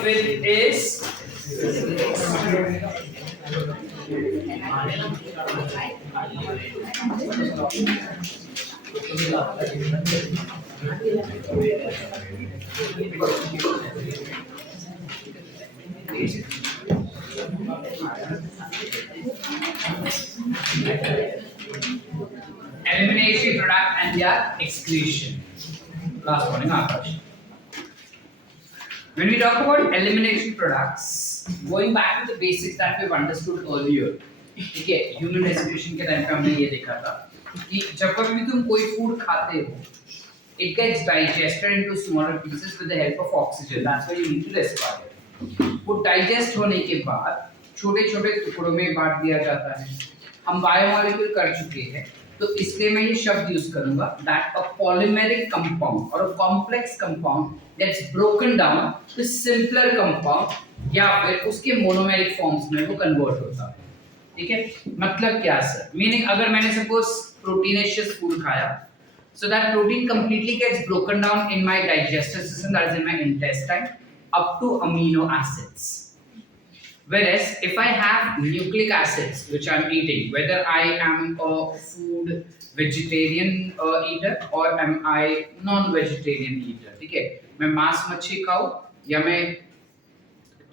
of it is elimination product and their excretion. Last one in our question. When we talk about elimination products, going back to the basics that we've understood earlier, ठीक है, human respiration के time पे हमने ये देखा था कि जब कभी तुम कोई फूड खाते हो, it gets digested into smaller pieces with the help of oxygen. That's why you need to respire. वो डाइजेस्ट होने के बाद छोटे-छोटे टुकड़ों में बांट दिया जाता है. हम बायोमोलिक्यूल कर चुके हैं, तो इसलिए मैं ये शब्द यूज करूंगा that a polymeric compound or a complex compound that's broken down to simpler compound या फिर उसके monomeric forms में वो कन्वर्ट होता है. ठीक है, मतलब क्या सर? मीनिंग अगर मैंने सपोज प्रोटीनेशियस फूड खाया, so that protein completely gets broken down in my digestive system, that is in my intestine, up to amino acids. Whereas if I have nucleic acids which I'm eating, whether I am a food vegetarian eater or am I non-vegetarian eater, ठीक है, मैं मांस मच्छी खाऊं या मैं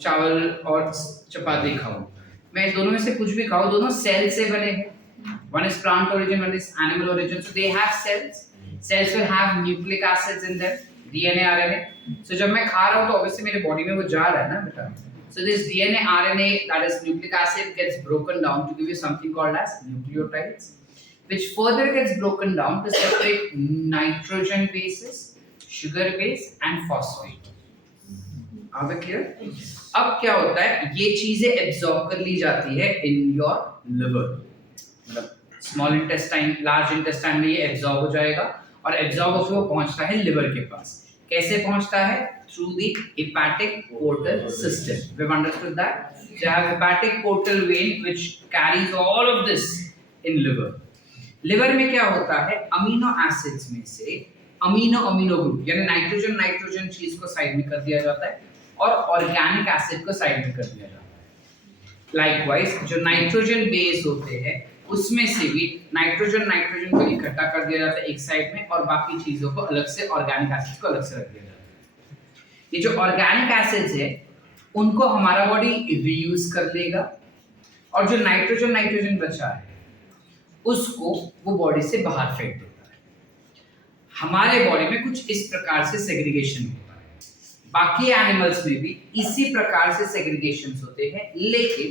चावल और चपाती खाऊं, मैं दोनों में से कुछ भी खाऊं, दोनों सेल से बने हैं. One is plant origin, one is animal origin, so they have cells. Cells will have nucleic acids in them, DNA, RNA. So जब मैं खा रहा हूँ तो obviously मेरे body में वो जा रहा है ना बेटा. So this DNA, RNA, that is nucleic acid, gets broken down to give you something called as nucleotides, which further gets broken down to separate nitrogen bases, sugar base, and phosphate. Are we clear? अब क्या होता है, ये चीजें absorb कर ली जाती है in your liver. मतलब स्मॉल इंटेस्टाइन, लार्ज इंटेस्टाइन में ये एब्जॉर्ब हो जाएगा और एब्जॉर्ब होकर वो पहुंचता है लिवर के पास. कैसे पहुंचता है? Through the hepatic portal system. We have understood that. So you have hepatic portal vein which carries all of this in liver. Liver में क्या होता है, अमीनो एसिड्स में से अमीनो ग्रुप यानी नाइट्रोजन चीज को साइड में कर दिया जाता है और ऑर्गेनिक एसिड को साइड में कर दिया जाता है. लाइकवाइज जो नाइट्रोजन बेस होते हैं उसमें से भी नाइट्रोजन को इकट्ठा कर दिया जाता है एक साइड में और बाकी चीजों को अलग से, ऑर्गेनिक एसिड्स को अलग से रख दिया जाता है. ये जो ऑर्गेनिक एसिड्स है उनको हमारा बॉडी रीयूज कर लेगा और जो नाइट्रोजन बचा है उसको वो बॉडी से बाहर फेंक देता है. हमारे बॉडी में कुछ इस प्रकार से सेग्रीगेशन होता है. बाकी एनिमल्स में भी इसी प्रकार से सेग्रीगेशंस होते हैं, लेकिन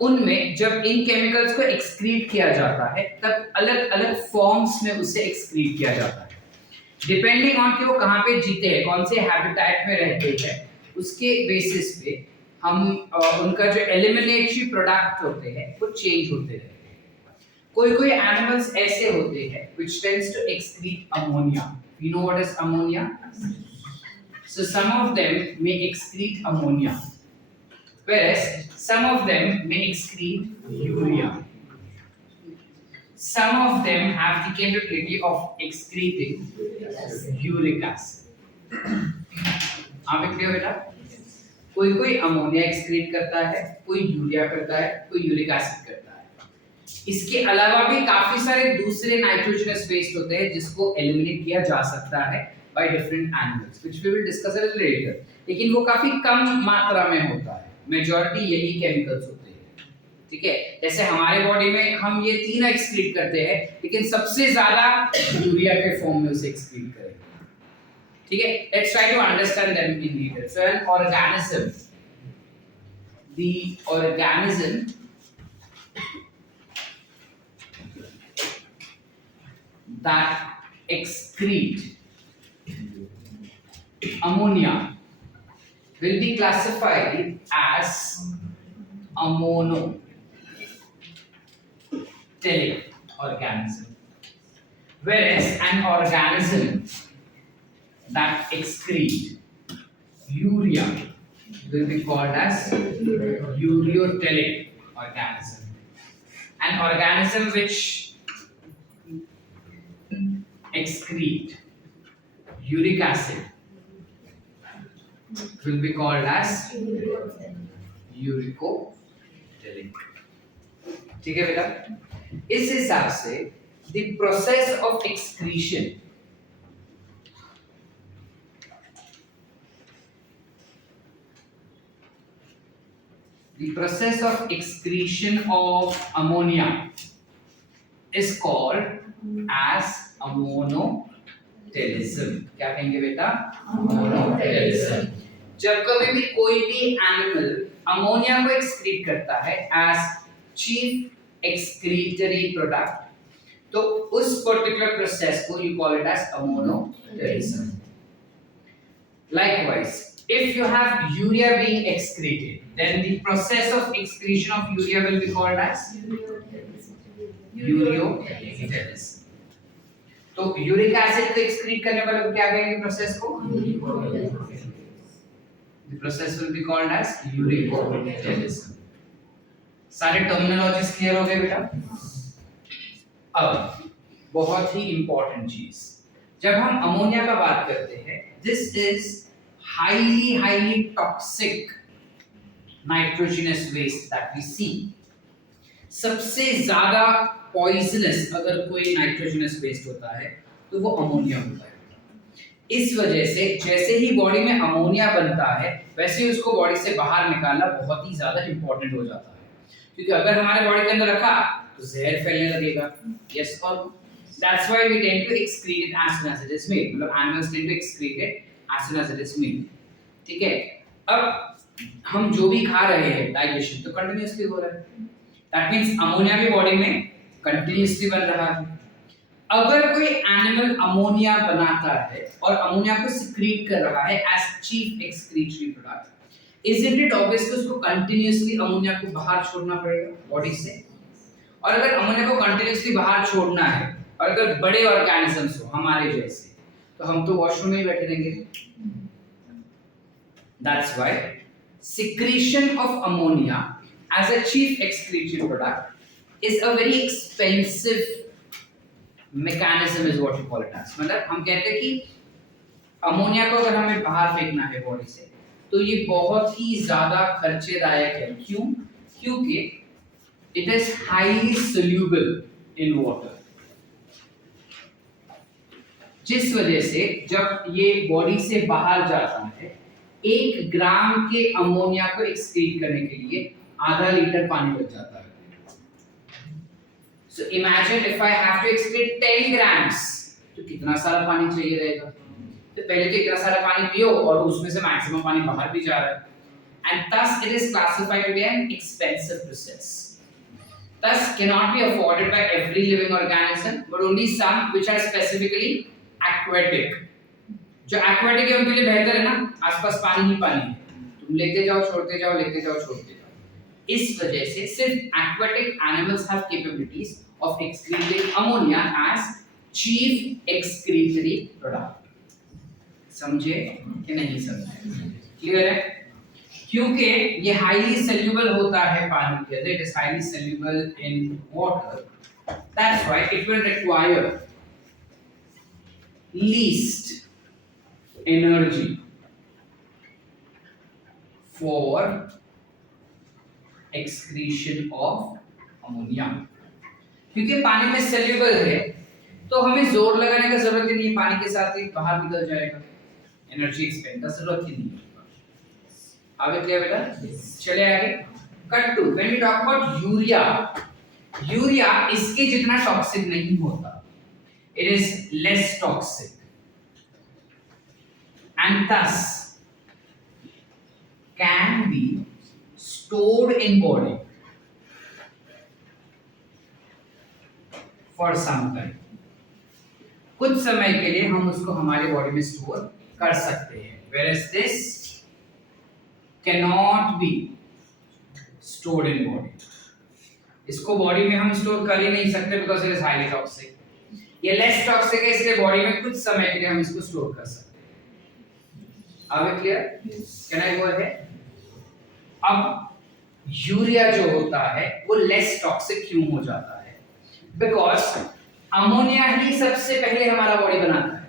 उनमें जब इन केमिकल्स को एक्सक्रीट किया जाता है तब अलग अलग फॉर्म्स में उसे एक्सक्रीट किया जाता है. डिपेंडिंग ऑन कि वो कहाँ पे जीते हैं, कौन से हैबिटेट में रहते हैं, उसके बेसिस पे हम उनका जो एलिमिनेटरी प्रोडक्ट होते हैं वो चेंज होते रहते हैं. कोई एनिमल्स ऐसे होते हैं which tends to excrete ammonia. You know what is ammonia? So some of them may excrete ammonia, whereas some of them may excrete urea. Some of them have the capability of excreting uric acid. आप एक बेटा, कोई ammonia excrete करता है, कोई urea करता है, कोई यूरिक एसिड करता है. इसके अलावा भी काफी सारे दूसरे नाइट्रोजनस वेस्ट होते हैं जिसको एलिमिनेट किया जा सकता है by different animals, which we will discuss a little later. लेकिन वो काफी कम मात्रा में होता है. मेजॉरिटी यही केमिकल्स होते हैं. ठीक है, जैसे हमारे बॉडी में हम ये तीन एक्सक्रीट करते हैं, लेकिन सबसे ज्यादा यूरिया के फॉर्म में उसे एक्सक्रीट करेंगे. ठीक है, let's try to understand them in detail. So an organism, the organism that excrete ammonia will be classified as a monotelic organism, whereas an organism that excrete urea will be called as ureotelic organism. An organism which excrete uric acid will be called as uricotelic. ठीक है बेटा, इस हिसाब से the process of excretion of ammonia is called as ammonotelism। क्या कहेंगे बेटा? ammonotelism। जब कभी भी कोई भी एनिमल अमोनिया को एक्सक्रीट करता है एज चीफ एक्सक्रीटरी प्रोडक्ट, तो उस पर्टिकुलर प्रोसेस को you call it as ammonotelism। Likewise, if you have urea being excreted, then the process of excretion of urea will be called as ureotelism। तो uric acid को excrete करने वाले को क्या कहेंगे प्रोसेस को? The process will be called as ureotelism। सारे terminologies clear हो गए बेटा? अब बहुत ही इंपॉर्टेंट चीज, जब हम अमोनिया का बात करते हैं, this is highly toxic nitrogenous waste that we see। सबसे ज्यादा पॉइजनस अगर कोई नाइट्रोजनस वेस्ट होता है तो वो अमोनिया होता है। इस वजह से जैसे ही बॉडी में अमोनिया बनता है, वैसे ही उसको बॉडी से बाहर निकालना बहुत ही ज्यादा इंपॉर्टेंट हो जाता है, क्योंकि अगर हमारे बॉडी के अंदर रखा तो जहर फैलने लगेगा। यस और that's why we tend to excrete it as soon as it is made, मतलब animals tend to excrete it as soon as it is made। ठीक है, अब हम जो भी खा रहे हैं डाइजेशन तो कंटिन्यूअसली हो रहा है, दैट मींस अमोनिया भी बॉडी में कंटिन्यूअसली बन रहा है। अगर कोई एनिमल अमोनिया बनाता है और अमोनिया को सिक्रीट कर रहा है as chief excretory product, isn't it obvious कि उसको कंटिन्यूअसली अमोनिया को बाहर छोड़ना पड़ेगा बॉडी से। और अगर अमोनिया को कंटिन्यूअसली बाहर छोड़ना है और अगर बड़े ऑर्गेनिजम्स हो हमारे जैसे, तो हम तो वॉशरूम में ही बैठे रहेंगे। That's why secretion of ammonia as a chief excretory product is a very expensive mechanism, is what you call it as। मतलब हम कहते हैं कि अमोनिया को अगर हमें बाहर फेंकना है बॉडी से तो ये बहुत ही ज्यादा खर्चेदायक है। क्यों? क्योंकि it is highly soluble in water, जिस वजह से जब ये बॉडी से बाहर जाता है, 1 ग्राम के अमोनिया को एक्सक्रीट करने के लिए आधा लीटर पानी लग जाता है। So imagine if I have to excrete 10 grams, तो कितना सारा पानी चाहिए रहेगा। तो पहले तो इतना सारा पानी पियो और उसमें से मैक्सिमम पानी बाहर भी जा रहा है, and thus it is classified to be an expensive process, thus cannot be afforded by every living organism but only some which are specifically aquatic। जो aquatic है उनके लिए बेहतर है ना, आसपास पानी ही पानी है, तुम लेते जाओ छोड़ते जाओ, लेते जाओ छोड़ते जाओ। इस वजह से सिर्फ aquatic animals have capabilities of excreting ammonia as chief excretory product। समझे कि नहीं समझे? क्लियर है? क्योंकि ये हाईली सॉल्युबल होता है पानी के अंदर, it is highly soluble in water, that's why it will require least energy for excretion of ammonia। क्योंकि पानी में soluble है तो हमें जोर लगाने का जरूरत ही नहीं, पानी के साथ ही बाहर निकल जाएगा, एनर्जी एक्सपेंड का जरूरत ही नहीं है। आगे क्या बेटा? चले आगे। Cut to, when we talk about urea, urea इसके जितना टॉक्सिक नहीं होता, it is less toxic and thus can be stored in body for some time। कुछ समय के लिए हम उसको हमारे बॉडी में स्टोर कर सकते हैं, whereas this cannot be stored in body। इसको बॉडी में हम स्टोर कर ही नहीं सकते because it is highly toxic। ये लेस टॉक्सिक है, इसलिए बॉडी में कुछ समय के लिए हम इसको स्टोर कर सकते हैं। आगे clear? Can I go ahead? अब यूरिया जो होता है वो लेस टॉक्सिक क्यों हो जाता है? बिकॉज अमोनिया ही सबसे पहले हमारा बॉडी बनाता है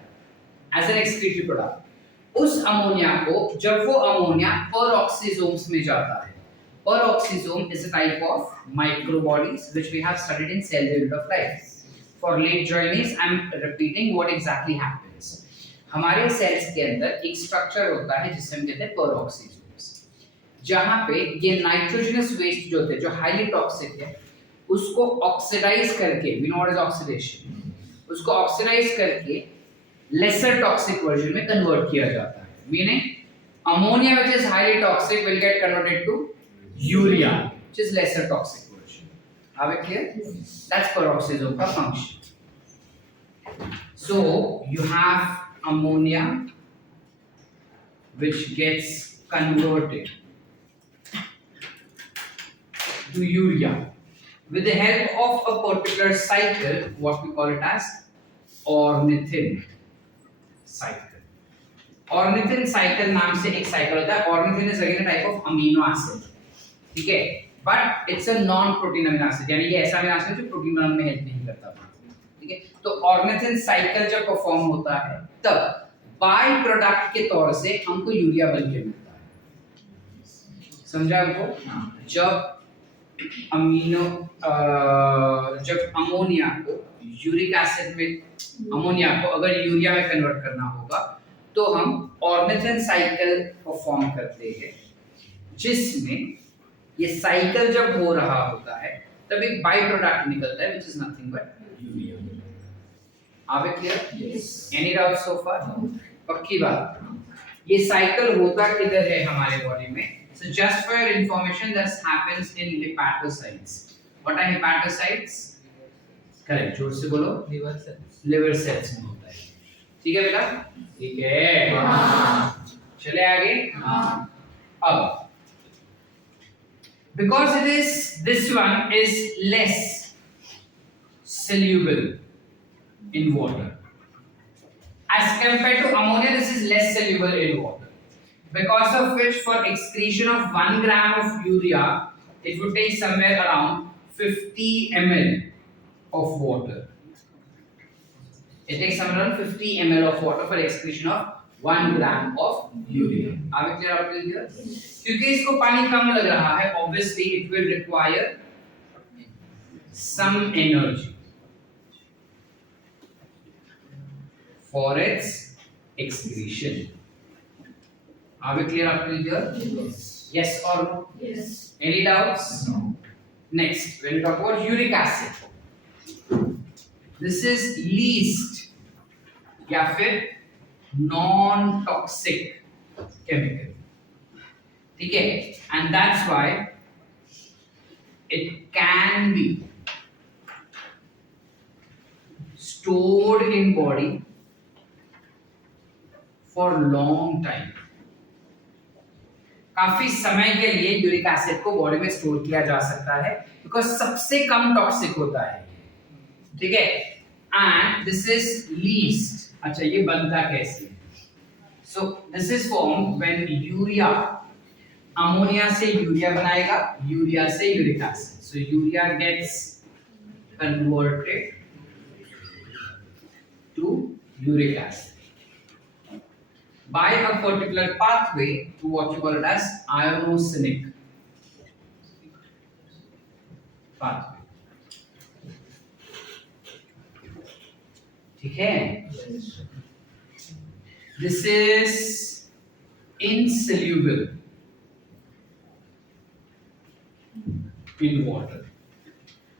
एज एन एक्सक्रीटरी प्रोडक्ट। उस अमोनिया को, जब वो अमोनिया परऑक्सीजोम्स में जाता है, peroxisome is a type of microbodies which we have studied in cell unit of life. For late joiners, I am repeating what exactly happens. हमारे सेल्स के अंदर एक स्ट्रक्चर होता है जिसे हम कहते हैं peroxisomes, जहाँ पे ये नाइट्रोजनस वेस्ट जो होते हैं, जो हाईली टॉक्सिक है, उसको ऑक्सीडाइज करके, we know what is oxidation, उसको ऑक्सीडाइज करके लेसर टॉक्सिक वर्जन में कन्वर्ट किया जाता है. Meaning ammonia which is highly toxic will get converted to urea which is lesser toxic version. Are we clear? That's peroxisome का function. So you have ammonia which gets converted to urea with the help of a particular cycle, what we call it as ornithine cycle. Ornithine cycle नाम से एक cycle होता है. Ornithine is again a type of amino acid. ठीक है, but it's a non protein amino acid, यानी ये ऐसा अमीनो एसिड जो प्रोटीन बनाने में हेल्प नहीं करता. ठीक है, तो ऑर्निथिन साइकिल जब परफॉर्म होता है तब बाय प्रोडक्ट के तौर से हमको यूरिया बन के मिलता है. समझा आपको? जब अमोनिया को यूरिक एसिड में, अमोनिया को अगर यूरिया में कन्वर्ट करना होगा तो हम ऑर्निथिन साइकिल परफॉर्म करते हैं, जिसमें ये साइकिल जब हो रहा होता है तब एक बाय प्रोडक्ट निकलता है which is nothing but urea. Are we clear? Yes. Any doubts so far? पक्की बात. ये साइकिल होता किधर है हमारे बॉडी में? So just for your information, this happens in hepatocytes. What are hepatocytes? Correct. जोर से बोलो. Liver cells. Liver cells में होता है. ठीक है बेटा? ठीक है. चले आगे. अब because this one is less soluble in water as compared to ammonia. This is less soluble in water, because of which for excretion of 1 gram of urea it would take somewhere around 50 ml of water. It takes somewhere around 50 ml of water for excretion of 1 gram of urea. Are we clear? Are we clear? क्योंकि इसको पानी कम लग रहा है, obviously it will require some energy for its excretion. Are we clear? Are we clear? Yes. Yes or no? Yes. Any doubts? No. Next, when we talk about uric acid, this is least या फिर non-toxic chemical. ठीक है, and that's why it can be stored in body for long time. काफी समय के लिए uric acid को body में स्टोर किया जा सकता है, बिकॉज सबसे कम टॉक्सिक होता है. ठीक है, एंड दिस इज लीस्ट. अच्छा, ये बनता कैसे? So this is form when urea, ammonia से यूरिया बनाएगा, यूरिया से uric acid. So urea gets converted to uric acid by a particular pathway to what you call it as ionosinic pathway. ठीक है? This is insoluble in water.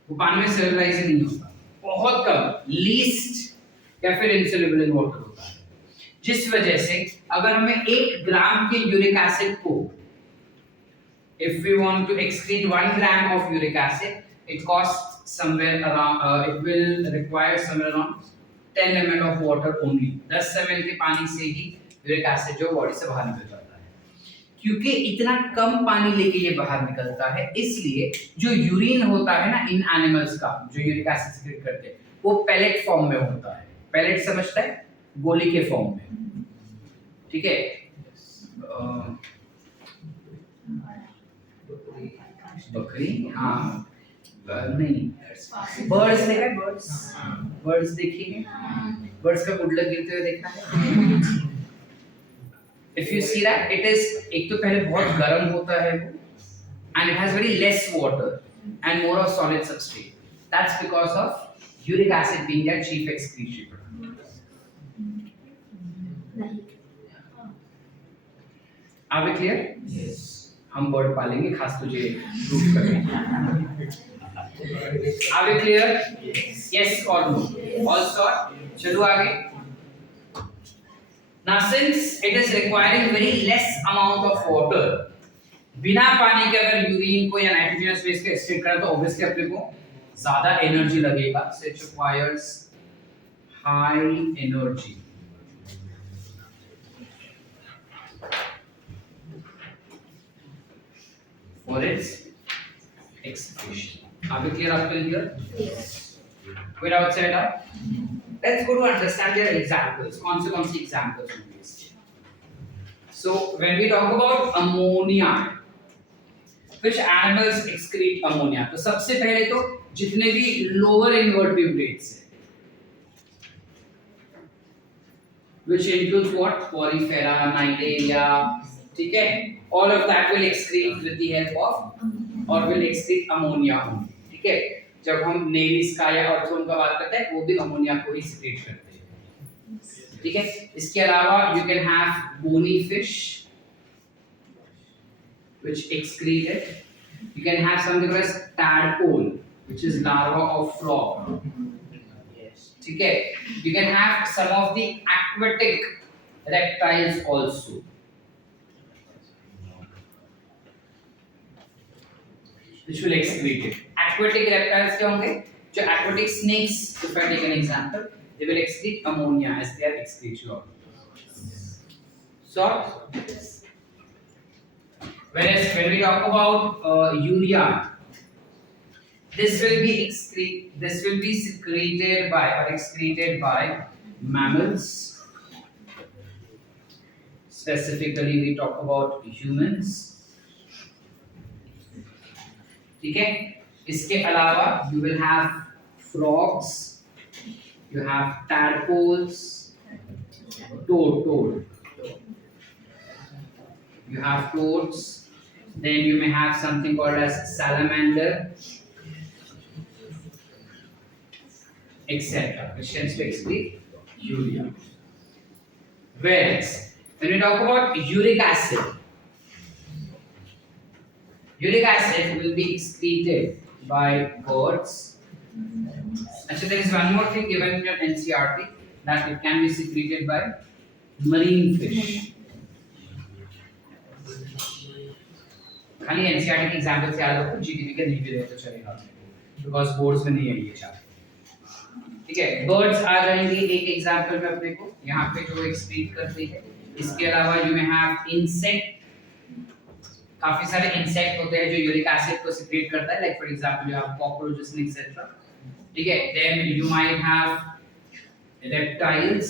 वो पानी में solubilize नहीं होता, बहुत कम, least या फिर insoluble in water होता है, जिस वजह से अगर हमें 1 ग्राम के यूरिक एसिड को, if we want to excrete 1 gram of uric acid, it costs somewhere around it will require somewhere around 10 ml of water only. 10 ml के पानी से ही यूरिक एसिड जो बॉडी से बाहर निकल जाता है. क्योंकि इतना कम पानी लेके ये बाहर निकलता है, इसलिए जो यूरिन होता है ना इन एनिमल्स का, जो यूरिक एसिड सिक्रेट करते हैं, वो पैलेट फॉर्म में होता है. पैलेट समझता है? गोली के फॉर्म में. ठीक है? बकरी, हाँ, नहीं, बर्ड्स देखा है? बर्ड्स देखिए, बर्ड्स का गुडलक गिरते हुए देखा है? If you see that it is, एक तो पहले बहुत गर्म होता है वो, and it has very less water and more of solid substrate. That's because of uric acid being their chief excretory product. Are we clear? Yes. हम bird पालेंगे, खास तुझे प्रूफ करेंगे. Are we clear? Yes. Yes or no? All sort. चलो आगे. Now since it is requiring very less amount of water, बिना पानी के अगर यूरिन को या नाइट्रोजनस बेस को एक्सट्रैक्ट करें तो ऑब्वियसली अपने को ज्यादा एनर्जी लगेगा. So it requires high energy. For its excretion. Are we clear up till here? Yes. Without said up? Let's go to understand their examples. Consequence examples. So when we talk about ammonia, which animals excrete ammonia? तो सबसे पहले तो जितने भी lower invertebrates हैं, which includes what? Porifera, Cnidaria, ठीक है? All of that will excrete with the help of or will excrete ammonia. ठीक है? जब हम नेरिस का या ऑर्थोन का बात करते हैं वो भी अमोनिया को ही secrete करते हैं. ठीक है? इसके अलावा you can have bony fish which excrete it. You can have something called as tadpole, which is larva of frog. Yes. ठीक है? You can have some of the aquatic reptiles also. Which will excrete it. Aquatic reptiles क्या होंगे? जो aquatic snakes, if I take an example, they will excrete ammonia as their excretory organ. So, whereas when we talk about urea, this will be secreted by or excreted by mammals. Specifically, we talk about humans. ठीक है? इसके अलावा you will have frogs, you have tadpoles, toad. You have toads. Then you may have something called as salamander, etc. Which tends to excrete urea. Whereas when we talk about uric acid will be excreted by birds. Actually, there is one more thing given in your NCERT, that it can be secreted by marine fish. खाली NCERT के example से याद रखो, GTV के नहीं भी रहे तो चलेगा, because boards में नहीं है ये चार. ठीक है? Birds आ जाएंगे एक एग्जांपल में अपने को, यहाँ पे जो excrete करते हैं. इसके अलावा you may have insect. काफी सारे इंसेक्ट होते हैं जो यूरिक एसिड को सिक्रेट करता है, like for example you have cockroaches and etcetera. ठीक है? Then you might have reptiles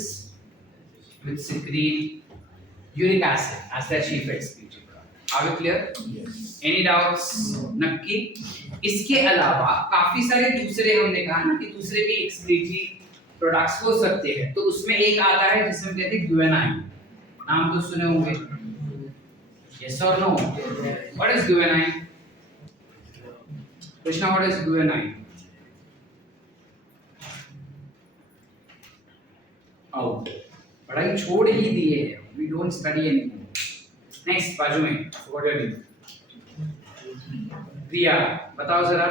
which secrete uric acid as their chief excretory product. Are we clear? Yes. Any doubts? नक्की. इसके अलावा काफी सारे दूसरे, हमने कहा ना कि दूसरे भी एक्सक्रीटरी प्रोडक्ट्स हो सकते हैं, तो उसमें एक आता है जिसमें कहते हैं ग्वेनाइन. नाम तो सुने होंगे. Yes or no? What is guanine? Krishna, what is guanine? Out. पढ़ाई छोड़ ही दिए हैं. We don't study anymore. Next, बाजू में. What are you? प्रिया, बताओ जरा.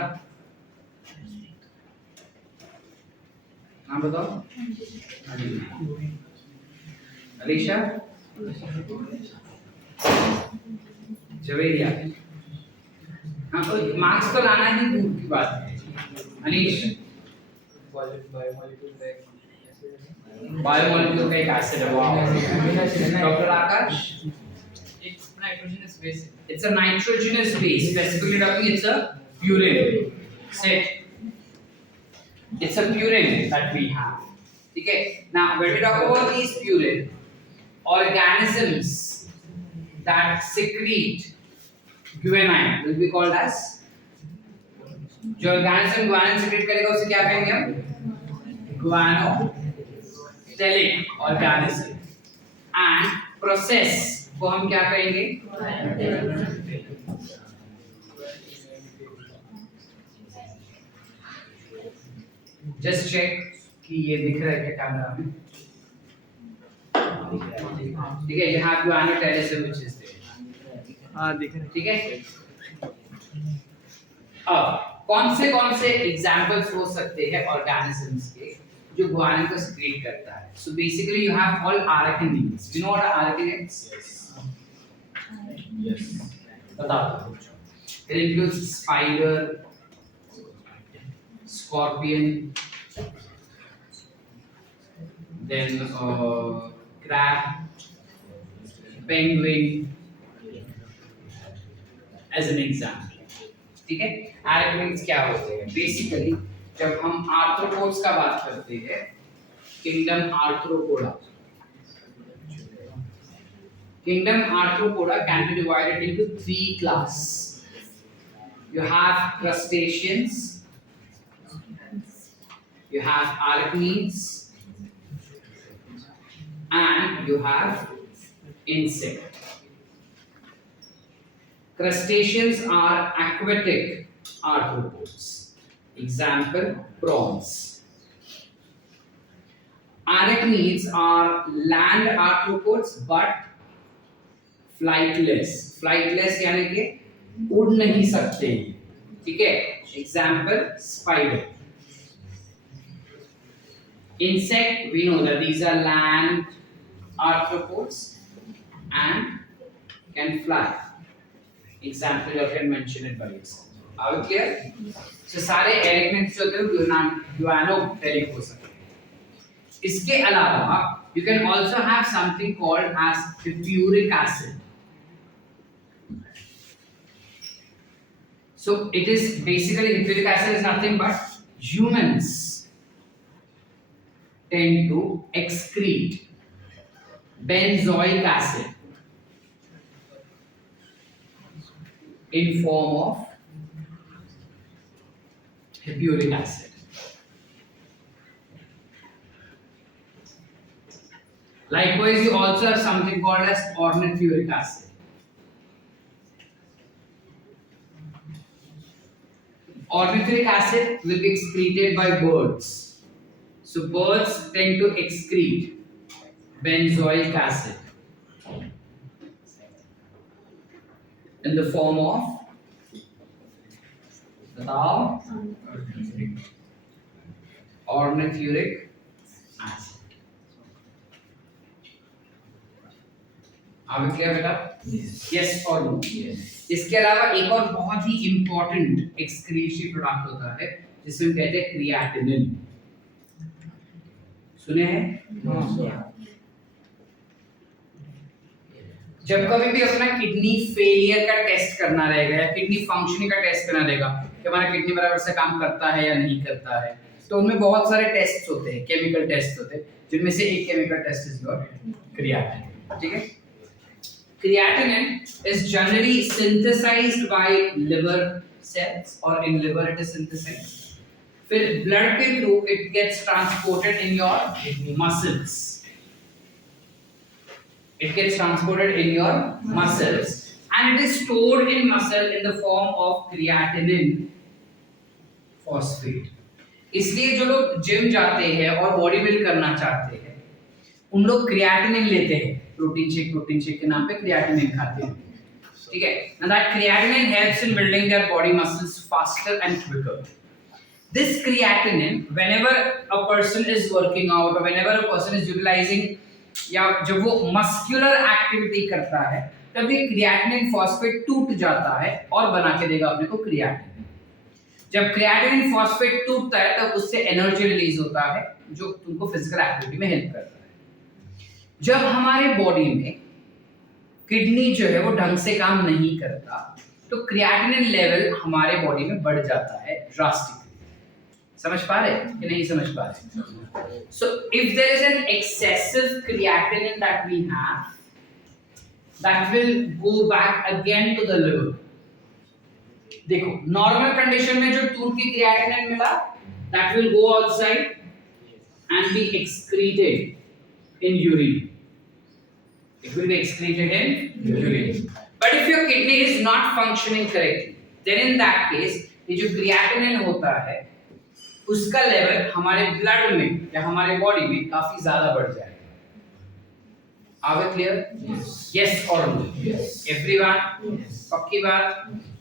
नाम बताओ. अलीशा. जवेरिया. हाँ, तो मार्क्स तो लाना ही दूर की बात है. अनीश. बायोमोलिक्यूल का एक एसिड है. Doctor Akash. It's nitrogenous base. It's a nitrogenous base. Specifically talking, it's a purine. Set. It's a purine that we have. Okay. Now, when we talk about these purine organisms that secrete guanine will be called as, जो organism guanine secrete करेगा उसे क्या कहेंगे हम? Guanotelic organism. And process को हम क्या कहेंगे? जस्ट चेक कि ये दिख रहा है क्या कैमरा में? ठीक है, you have to annotate which is there. हाँ दिख रहा है। ठीक है, अब कौन से एग्जांपल्स हो सकते हैं ऑर्गेनिजम्स के जो ग्वानिन को सिक्रीट करता है? So basically you have all arachnids. You know what are arachnids? Yes. बताओ. It includes spider, scorpion, then crab, penguin as an example. ठीक है, arachnids क्या होते हैं? बेसिकली जब हम आर्थ्रोपोड्स का बात करते हैं, kingdom arthropoda can be divided into 3 classes. You have crustaceans, you have arachnids, and you have insect. Crustaceans are aquatic arthropods. Example, prawns. Arachnids are land arthropods but flightless. Flightless यानी कि उड़ नहीं सकते. ठीक है? Example, spider. Insect, we know that these are land arthropods and can fly. Example, you can mention it by yourself. Are we clear? So सारे arachnids जो होते हैं guanopteric हो सकते हैं. इसके अलावा you can also have something called as pipiuric acid. So it is basically pipiuric acid is nothing but humans tend to excrete benzoic acid in form of pipiuric acid. Likewise, you also have something called as ornithuric acid. Ornithuric acid will be excreted by birds. So birds tend to excrete benzoic acid in the form of ornithuric acid. Are we clear बेटा? Yes or no? Yes. इसके अलावा एक और बहुत ही important excretory product होता है जिसे हम कहते हैं क्रिएटिनिन. सुने हैं? जब कभी भी अपना किडनी फेलियर का टेस्ट करना रहेगा या किडनी फंक्शनिंग का टेस्ट करना रहेगा कि हमारा किडनी बराबर से काम करता है या नहीं करता है, तो उनमें बहुत सारे टेस्ट होते हैं, केमिकल टेस्ट होते हैं, जिनमें से एक chemical test is your creatinine. ठीक है, creatinine is generally synthesized by liver cells or in liver it is synthesized. फिर blood के through it gets transported in your muscles. It gets transported in your muscles and it is stored in muscle in the form of creatinine phosphate. इसलिए जो लोग gym जाते हैं और body build करना चाहते हैं उन लोग क्रिएटिनिन लेते हैं. प्रोटीन शेक के नाम पे क्रिएटिनिन खाते हैं. ठीक है, now that creatinine helps in building their body muscles faster and quicker. This creatinine, whenever a person is working out or whenever a person is utilizing या जब वो मस्कुलर एक्टिविटी करता है तब ये क्रिएटिनिन फॉस्फेट टूट जाता है और बना के देगा अपने को क्रिएटिनिन. जब क्रिएटिनिन फॉस्फेट टूटता है तब उससे एनर्जी रिलीज होता है जो तुमको फिजिकल एक्टिविटी में हेल्प करता है. जब हमारे बॉडी में किडनी जो है वो ढंग से काम नहीं करता तो क्रिएटिनिन लेवल हमारे बॉडी में बढ़ जाता है ड्रास्टिकली. समझ पा रहे कि नहीं समझ पा रहे? So if there is an excessive creatinine that we have that will go back again to the liver. देखो नॉर्मल कंडीशन में जो तुमको क्रिएटिनिन मिला that will go outside and be excreted in urine. It will be excreted in urine. But if your kidney is not functioning correctly, then in that case, ये जो creatinine होता है, उसका level हमारे ब्लड में या हमारे बॉडी में काफी ज्यादा बढ़ जाएगा. Are we clear? Yes or no? Everyone? पक्की बात?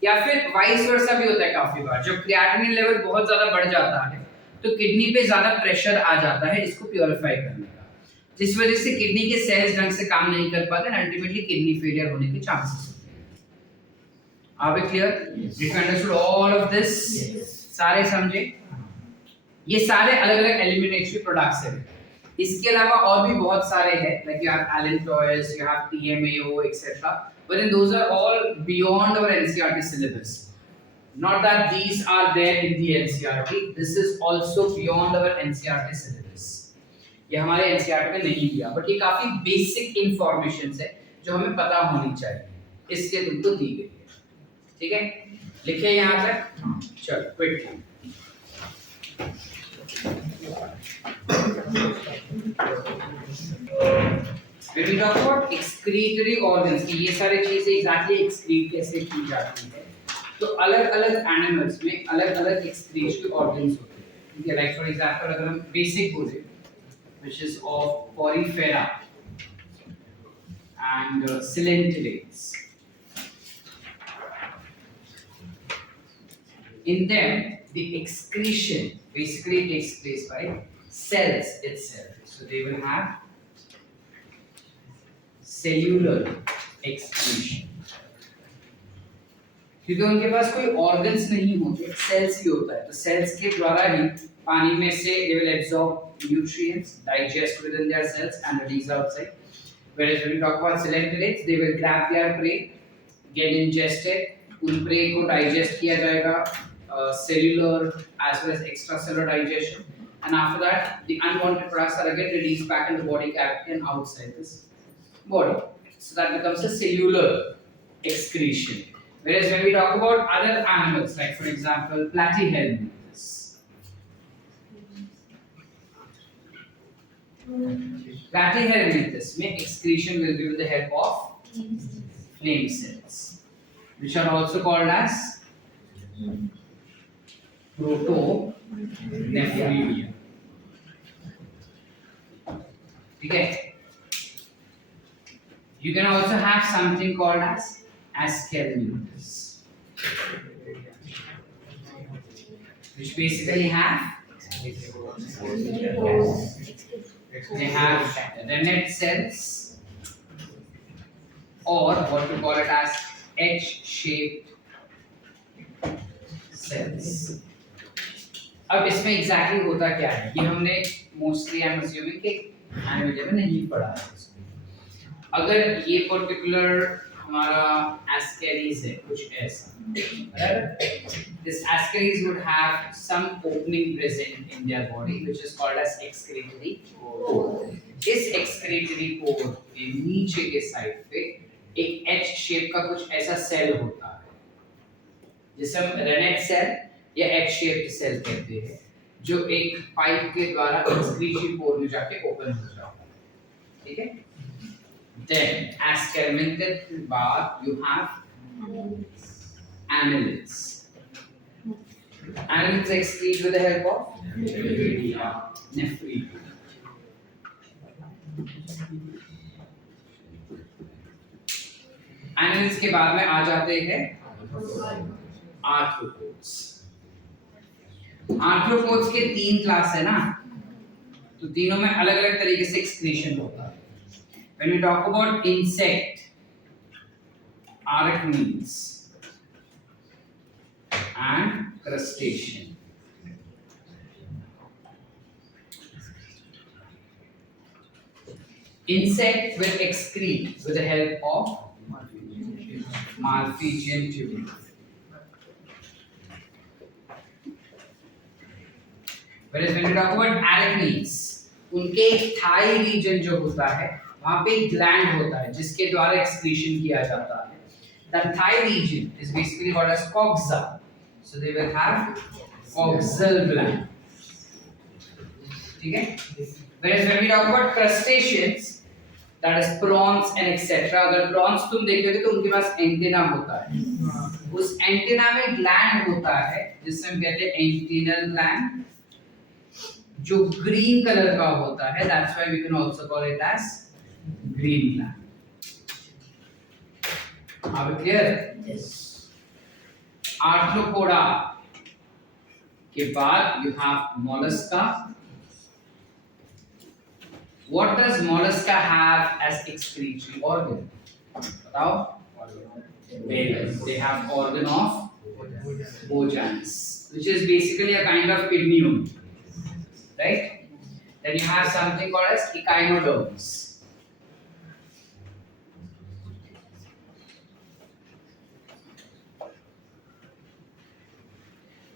या फिर वाइस वर्सा भी होता है काफी बार. जब क्रिएटिनिन लेवल बहुत ज्यादा बढ़ जाता है, तो किडनी पे ज्यादा प्रेशर आ जाता है इसको प्योरीफाई करने का, जिस वजह से किडनी के सेल्स ढंग से काम नहीं कर पाते, अल्टीमेटली किडनी फेलियर होने के चांसेस होते हैं. Are we clear? Did you understood all of this? सारे समझे? ये सारे अलग-अलग एलिमिनेटरी प्रोडक्ट्स हैं. इसके अलावा और भी बहुत सारे हैं, like you have allantois, you have TMAO, etc. But then those are all beyond our NCERT syllabus. Not that these are there in the NCERT. This is also beyond our NCERT syllabus. ये हमारे NCERT में नहीं दिया, but ये काफी basic information है जो हमें पता होनी चाहिए, इसलिए तुमको दी गई है. ठीक है, लिखे यहाँ तक. चलो quickly. When we talk about excretory organs, कि ये सारी चीजें exactly excrete कैसे की जाती है, तो अलग-अलग एनिमल्स में अलग-अलग excretory organs होते हैं. ठीक है, like for example अगर हम बेसिक बोले, which is of porifera and ciliates. In them, the excretion basically takes place by cells itself. So they will have cellular excretion. क्योंकि उनके पास कोई organs नहीं होते, cells ही होता है, तो cells के द्वारा ही पानी में से they will absorb nutrients, digest within their cells and release outside. Whereas when we talk about ciliates, they will grab their prey, get ingested, उन prey को digest किया जाएगा, cellular as well as extracellular digestion, and after that the unwanted products are again released back in the body cavity and outside this body. So that becomes a cellular excretion. Whereas when we talk about other animals, like for example platyhelminths, platyhelminths में excretion will be with the help of flame cells, which are also called as protonephridia. Okay. You can also have something called as Excretory, which basically have they have rennet cells, or what we call it as H-shaped cells. अब इसमें exactly होता क्या है, ये हमने mostly I am assuming कि animal में नहीं पढ़ा है. अगर ये पर्टिकुलर हमारा एस्केरीज है कुछ ऐसा, this ascaris would have some opening present in their body which is called as excretory pore. इस excretory pore के नीचे के साइड पे एक H शेप का कुछ ऐसा सेल होता है जिसे हम रेनेट सेल या H शेप्ड सेल कहते हैं, जो एक पाइप के द्वारा excretory pore में जाके ओपन हो जाता है. ठीक है. Then ascarmentid के बाद you have annelids. Annelids excrete with the help of nephridia. Annelids के बाद में आ जाते हैं arthropods. आर्थ्रोपोड्स के 3 क्लास है ना, तो तीनों में अलग अलग तरीके से एक्सक्रीशन होता है. When we talk about insect, arachnids and crustacean, insect will excrete with the help of Malpighian tubule. Whereas when we talk about arachnids, उनके थाई रीजन जो होता है वहाँ पे एक ग्लैंड होता है जिसके द्वारा एक्सक्रीशन किया जाता है. That thigh region is basically called as coxa. So they will have coxal gland. ठीक है. Whereas when we talk about crustaceans, that is prawns and etcetera. अगर प्रॉन्स तुम देखोगे तो उनके पास एंटेना होता है, उस एंटेना में ग्लैंड होता है जिससे हम कहते हैं एंटीनल ग्लैंड, जो ग्रीन कलर का होता है, that's why we can also call it as green gland. Are we clear? Yes. Arthropoda के बाद you have mollusca. What does mollusca have as excretory organ? बताओ। They have organ of Bojans, which is basically a kind of kidney only, right? Then you have something called as echinoderms.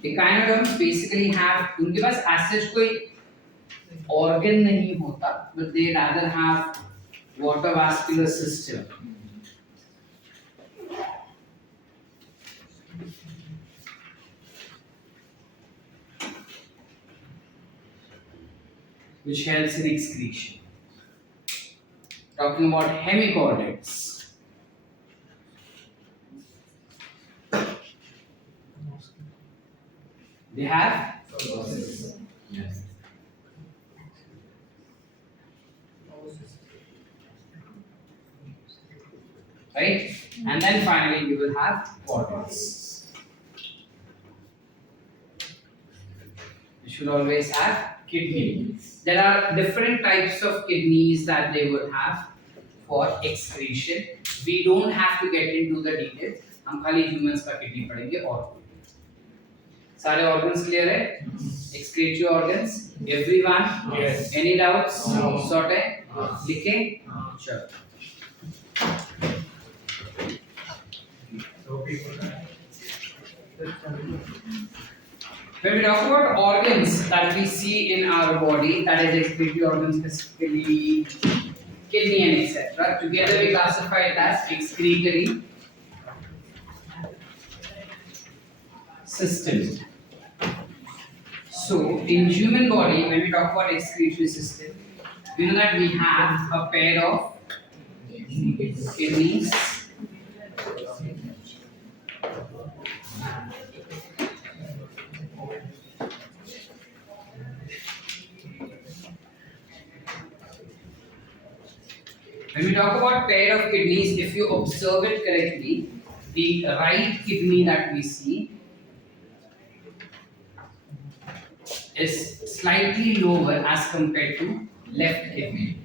Echinoderms basically have, उनके पास as such कोई organ नहीं होता, but they rather have water vascular system. Which helps in excretion. Talking about hemichordates. They have Yes. right, and then finally you will have chordates. You should always have kidney. There are different types of kidneys that they will have for excretion. We don't have to get into the details. हम खाली humans का kidney पढ़ेंगे और सारे organs clear है? Excretory organs, everyone? Yes. Any doubts? No. Sorted? लिखें? चलो. When we talk about organs that we see in our body, that is excretory organs, specifically kidney and etc., together we classify it as excretory system. So, in human body, when we talk about excretory system, we know that we have a pair of kidneys. When we talk about pair of kidneys, if you observe it correctly, the right kidney that we see is slightly lower as compared to left kidney.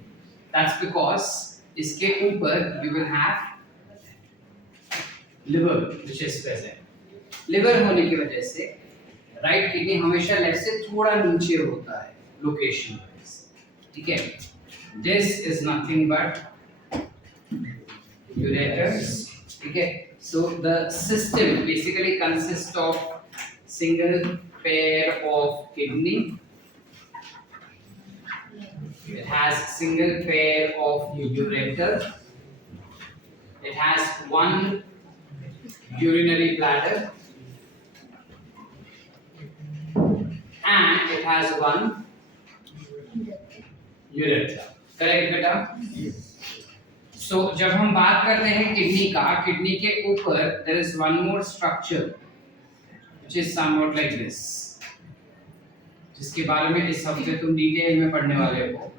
That's because इसके ऊपर you will have liver which is present. Liver होने की वजह से right kidney हमेशा left से थोड़ा नीचे होता है location wise. ठीक है? This is nothing but ureters. ठीक है? So the system basically consists of single pair of kidney. It has single pair of ureter. It has one urinary bladder and it has one ureter. Correct बेटा? So जब हम बात करते हैं kidney का, kidney के ऊपर there is one more structure which is somewhat like this, जिसके बारे में इस हफ्ते तुम डिटेल में पढ़ने वाले हो.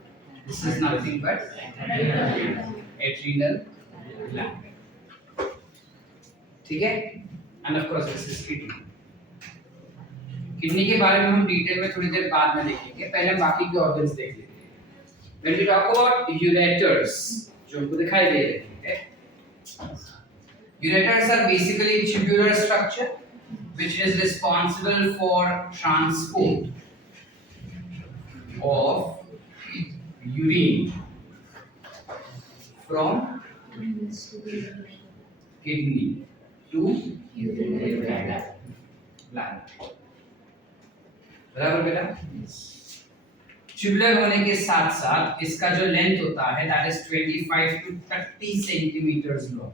This is nothing but adrenal gland. ठीक है? And of course this is kidney. Kidney के बारे में हम डिटेल में थोड़ी देर बाद में देखेंगे. पहले हम बाकी के ऑर्गन्स देख लेते हैं. When we talk about ureters, जो हमको दिखाई दे रहे हैं, ureters are basically tubular structure which is responsible for transport of urine from kidney to urinary bladder. बराबर बेटा? ट्यूबुलर होने के साथ साथ इसका जो लेंथ होता है that is 25 to 30 centimeters long.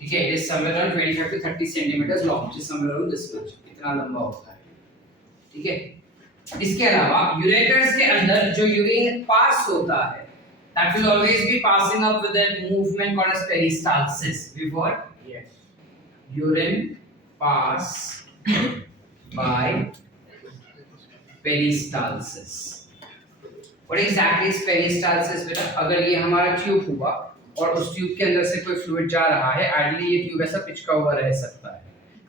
ठीक है? It is somewhere around 25 to 30 centimeters long, which is somewhere around this much. इतना लंबा होता है. ठीक है? इसके अलावा यूरेटर्स के अंदर जो यूरिन पास होता है that will always be passing up with a movement called as peristalsis. We've what? Yes. Urine pass by peristalsis. What exactly is peristalsis बेटा? अगर ये हमारा ट्यूब हुआ और उस ट्यूब के अंदर से कोई फ्लूइड जा रहा है, आइडियली ये ट्यूब ऐसा पिचका हुआ रह सकता है.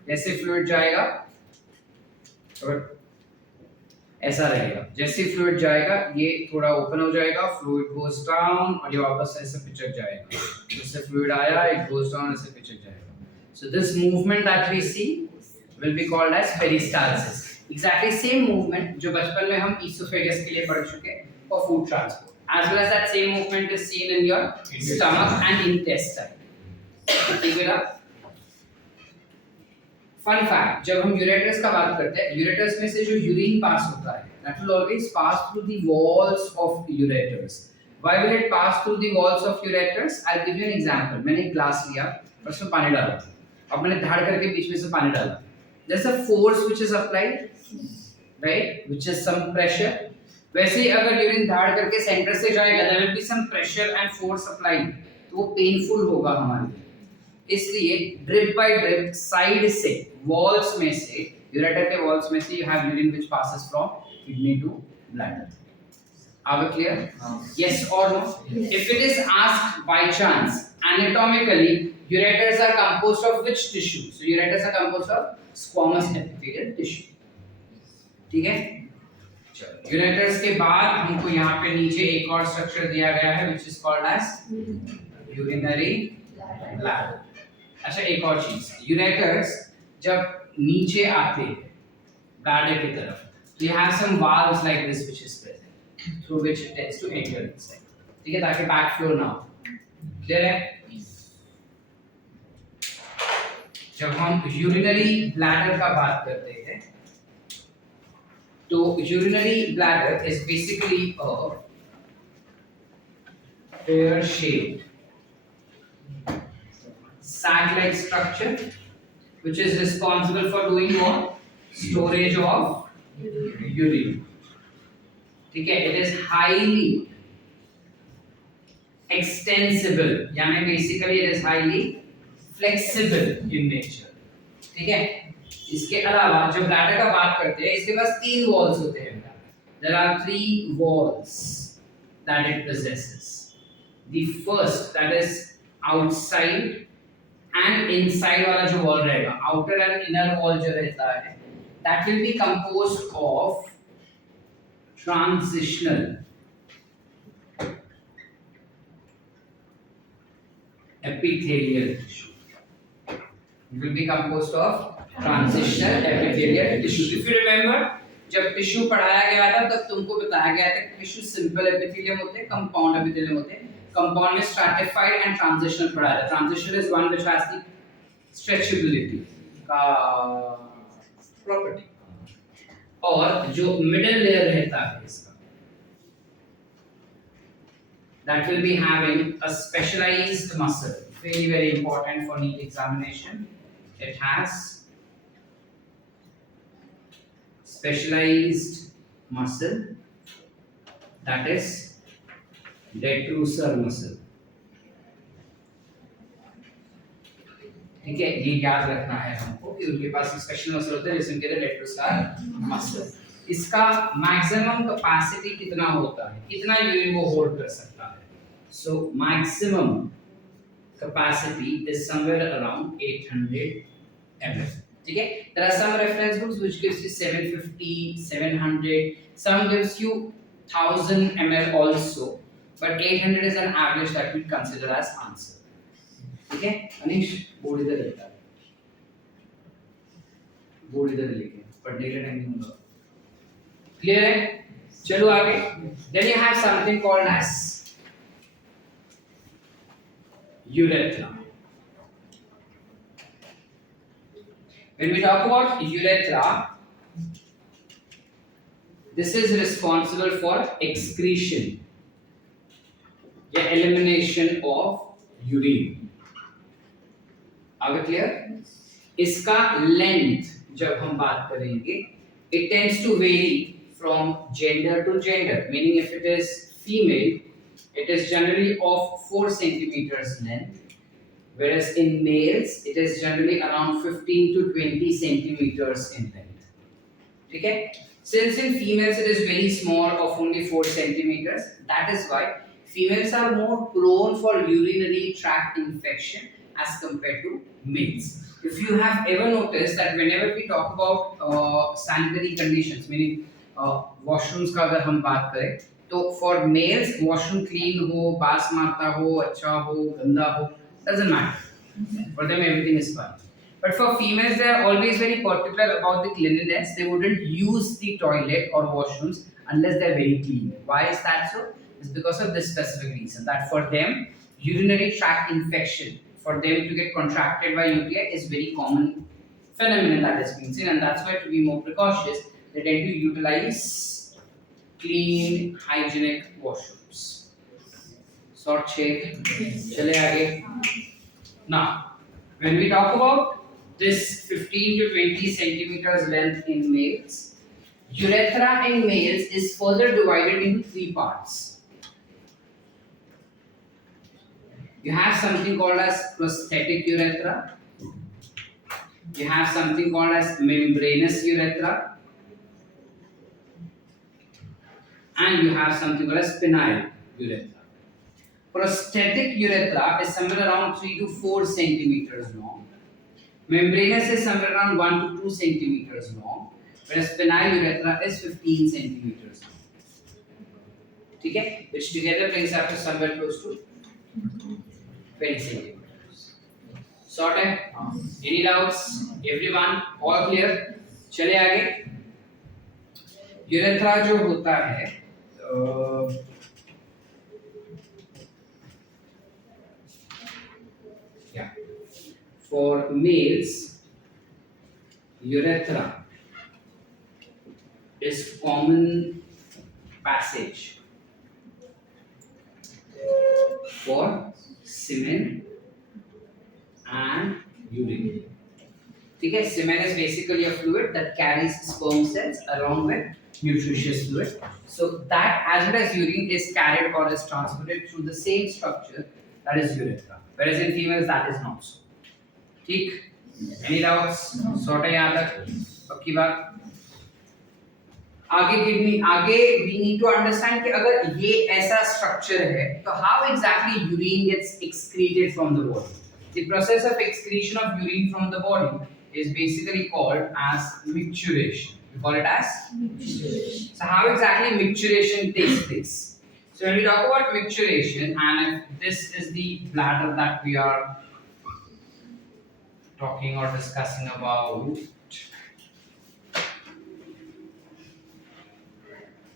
जैसे फ्लूइड जाएगा और ऐसा रहेगा. जैसे फ्लूइड जाएगा ये थोड़ा ओपन हो जाएगा, फ्लूइड गोस डाउन और ये वापस ऐसे पिचक जाएगा. जैसे फ्लूइड आया, इट गोस डाउन, ऐसे पिचक जाएगा. So this movement that we see will be called as peristalsis. Exactly same movement जो बचपन में हम esophagus के लिए पढ़ चुके हैं for food transport. As well as that same movement is seen in your stomach and intestine. ठीक है ना? Fun fact, जब हम ureters का बात करते हैं, ureters में से जो urine pass होता है, that will always pass through the walls of ureters. Why will it pass through the walls of ureters? I'll give you an example. मैंने एक ग्लास लिया और उसमें पानी डाला. अब मैंने धाड़ करके बीच में से पानी डाला. There's a force which is applied, right? Which is some pressure. वैसे ही अगर यूरिन धाड़ करके सेंटर से जाएगा, there will be some pressure and force applied. तो वो painful होगा हमारे लिए. इसलिए ड्रिप बाय ड्रिप साइड से वॉल्स में से यूरेटर के वॉल्स में से you have urine which passes from kidney to bladder. Are we clear? Yes or no? If it is asked by chance, anatomically ureters are composed of which tissue? So ureters are composed of squamous epithelial tissue. ठीक है? चलो ureters के बाद हमको यहाँ पे नीचे एक और स्ट्रक्चर दिया गया है which is called as urinary bladder. अच्छा एक और चीज, ureters जब नीचे आते हैं bladder की तरफ, तो you have some valves like this which is present through which it tends to enter inside. ठीक है, ताकि backflow ना हो. Clear है? जब हम urinary bladder का बात करते हैं, तो urinary bladder is basically a pear-shaped sac-like structure which is responsible for doing what? Storage of urine. ठीक है, it is highly extensible, यानी basically it is highly flexible in nature. ठीक है, इसके अलावा जब ब्लैडर का बात करते हैं, इसके पास 3 वॉल्स होते हैं. There are 3 walls that it possesses. The first, that is outside and inside वाला जो wall रहेगा, outer and inner wall जो रहता है, that will be composed of transitional epithelial tissue. It will be composed of transitional epithelial tissue. If you remember, जब tissue पढ़ाया गया था तब तुमको बताया गया था कि टिश्यू सिंपल एपिथेलियम होते हैं, कंपाउंड एपिथेलियम होते हैं. कंपाउंड में स्ट्रैटिफाइड एंड ट्रांजिशनल पढ़ाया था. Transitional is one which has the stretchability का प्रॉपर्टी, और जो मिडिल लेयर रहता है इसका, that will be having a specialized muscle, very important for NEET examination. It has specialized muscle, that is detrusor muscle. ठीक है, ये याद रखना है हमको कि उनके पास स्पेशल मसल होते हैं जिसमें कहते हैं detrusor muscle. इसका मैक्सिमम कैपेसिटी कितना होता है, कितना यूरिन वो होल्ड कर सकता है? So maximum capacity is somewhere around 800 ml. ठीक है, there are some reference books which gives you 750, 700, some gives you 1000 ml also, but 800 is an average that we consider as answer. ठीक है, Anish board इधर रहता है, बोर्ड इधर लेके पढ़ने का टाइम नहीं होगा. क्लियर है? चलो आगे. Then you have something called as urethra. When we talk about urethra, this is responsible for excretion, या elimination of urine. Are we clear? इसका length जब हम बात करेंगे, it tends to vary from gender to gender, meaning if it is female it is generally of 4 centimeters length, whereas in males it is generally around 15 to 20 centimeters in length. Okay? Since in females it is very small, of only 4 centimeters, that is why females are more prone for urinary tract infection as compared to males. If you have ever noticed that whenever we talk about sanitary conditions, meaning washrooms का अगर हम बात करें, तो for males washroom clean हो, बास मारता हो, अच्छा हो, गंदा हो, doesn't matter. For them everything is fine. But for females, they are always very particular about the cleanliness. They wouldn't use the toilet or washrooms unless they're very clean. Why is that so? It's because of this specific reason that for them, urinary tract infection, for them to get contracted by UTI is very common phenomenon that is being seen, and that's why to be more precautious, they tend to utilize clean, hygienic washrooms. Sort check. चले आगे. Now, when we talk about this 15 to 20 centimeters length in males, urethra in males is further divided into 3 parts. You have something called as prosthetic urethra, you have something called as membranous urethra, and you have something called as penile urethra. Prosthetic urethra is somewhere around 3 to 4 centimeters long. Membranous is somewhere around 1 to 2 centimeters long, whereas penile urethra is 15 centimeters long. Okay? Which together brings up to somewhere close to 20 centimeters. Sorted? Any doubts? Everyone? All clear? चले आगे. Urethra जो होता है for males, urethra is common passage for semen and urine. Okay, semen is basically a fluid that carries sperm cells along with nutritious fluid. So that as well as urine is carried or is transported through the same structure, that is urethra. Whereas in females that is not so. ठीक? Any doubts? Sort है यहाँ तक? पक्की बात? आगे we need to understand कि अगर ये ऐसा structure है, तो how exactly urine gets excreted from the body? The process of excretion of urine from the body is basically called as micturition. We call it as micturition. So how exactly micturition takes place? So when we talk about micturiation, and if this is the bladder that we are talking or discussing about,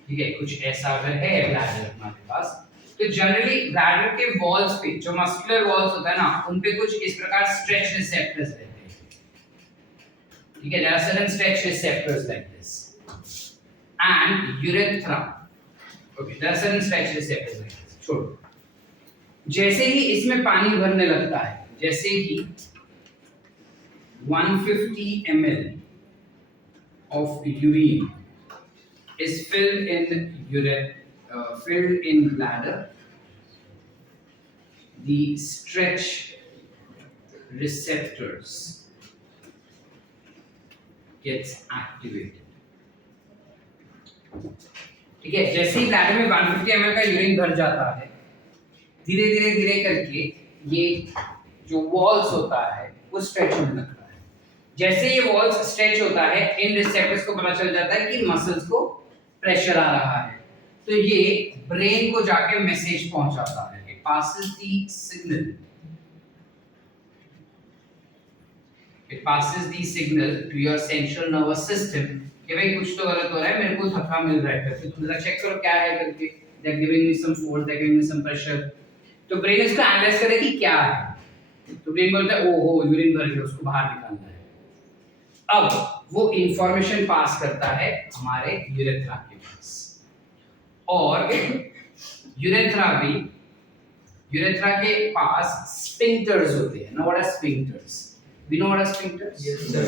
ठीक है, कुछ ऐसा अगर है bladder हमारे पास, तो generally bladder के walls पे जो मस्कुलर वॉल्स होता है ना, उन पे कुछ इस प्रकार स्ट्रेच रिसेप्टर्स रहते हैं. ठीक है, there are certain stretch receptors like this, and urethra, okay, there are certain stretch receptors like this. छोड़ो, जैसे ही इसमें पानी भरने लगता है, जैसे ही 150 ml of urine is filled in bladder, the stretch receptors gets activated. ठीक है, जैसे ही ब्लैडर में 150 ml का यूरिन भर जाता है, धीरे धीरे करके ये जो वॉल्स होता है वो स्ट्रेच होने लगता है. जैसे ये वॉल्स स्ट्रेच होता है, इन रिसेप्टर्स को पता चल जाता है कि मसल्स को प्रेशर आ रहा है, तो ये ब्रेन को जाके मैसेज पहुंचाता है. It passes the signal, it passes the signal to your central nervous system कि भाई कुछ तो गलत हो रहा है, मेरे को धक्का मिल रहा है, तो तुम जरा चेक करो क्या है करके. they are giving me some force, they are giving me some pressure. तो ब्रेन इसको एनालाइज करे कि क्या है, तो ब्रेन बोलता है ओहो यूरिन भर गया, उसको बाहर निकालना है. अब वो इंफॉर्मेशन पास करता है हमारे यूरेथ्रा के पास, और यूरेथ्रा के पास स्फिंक्टर्स होते हैं. Know what are sphincters? We know what are sphincters? Yes sir.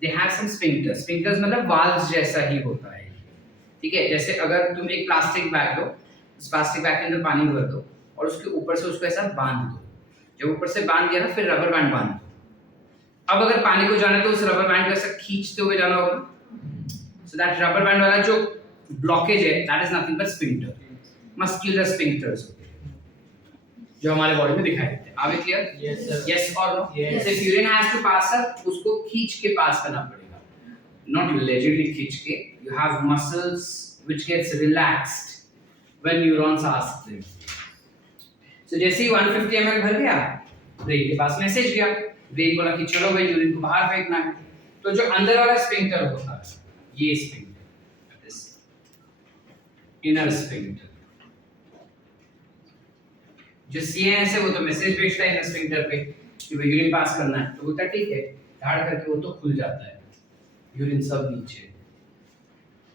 They have some sphincters. Sphincters मतलब वाल्व्स जैसा ही होता है. ठीक है, जैसे अगर तुम एक प्लास्टिक बैग लो, उस प्लास्टिक बैग के अंदर पानी भर दो और उसके ऊपर से उसको ऐसा बांध दो। जब ऊपर से बांध दिया ना, फिर रबर बैंड बांध दो। अब अगर पानी को जाना है तो उस रबर बैंड को ऐसा खींचते हुए जाना होगा। सो दैट रबर बैंड वाला जो ब्लॉकेज है, that is nothing but sphincter, muscular sphincters जो हमारे बॉडी में दिखाई देते हैं। Are we clear? Yes, sir. Yes और no? Yes. So if urine has to pass up, उसको खींच के पास करना पड़ेगा, not leisurely खींच के. You have muscles which gets relaxed when neurons ask them. So जैसे ही 150 ml भर गया, ब्रेन के पास मैसेज गया, ब्रेन बोला कि चलो भाई यूरिन को बाहर फेंकना है। तो जो अंदर वाला स्फिंक्टर होता है, ये स्फिंक्टर, दिस इनर स्फिंक्टर, जो सीएनएस है वो तो मैसेज भेजता है इनर स्फिंक्टर पे कि भाई यूरिन पास करना है, तो बोलता है ठीक है, झाड़ करके वो तो खुल जाता है, यूरिन सब नीचे।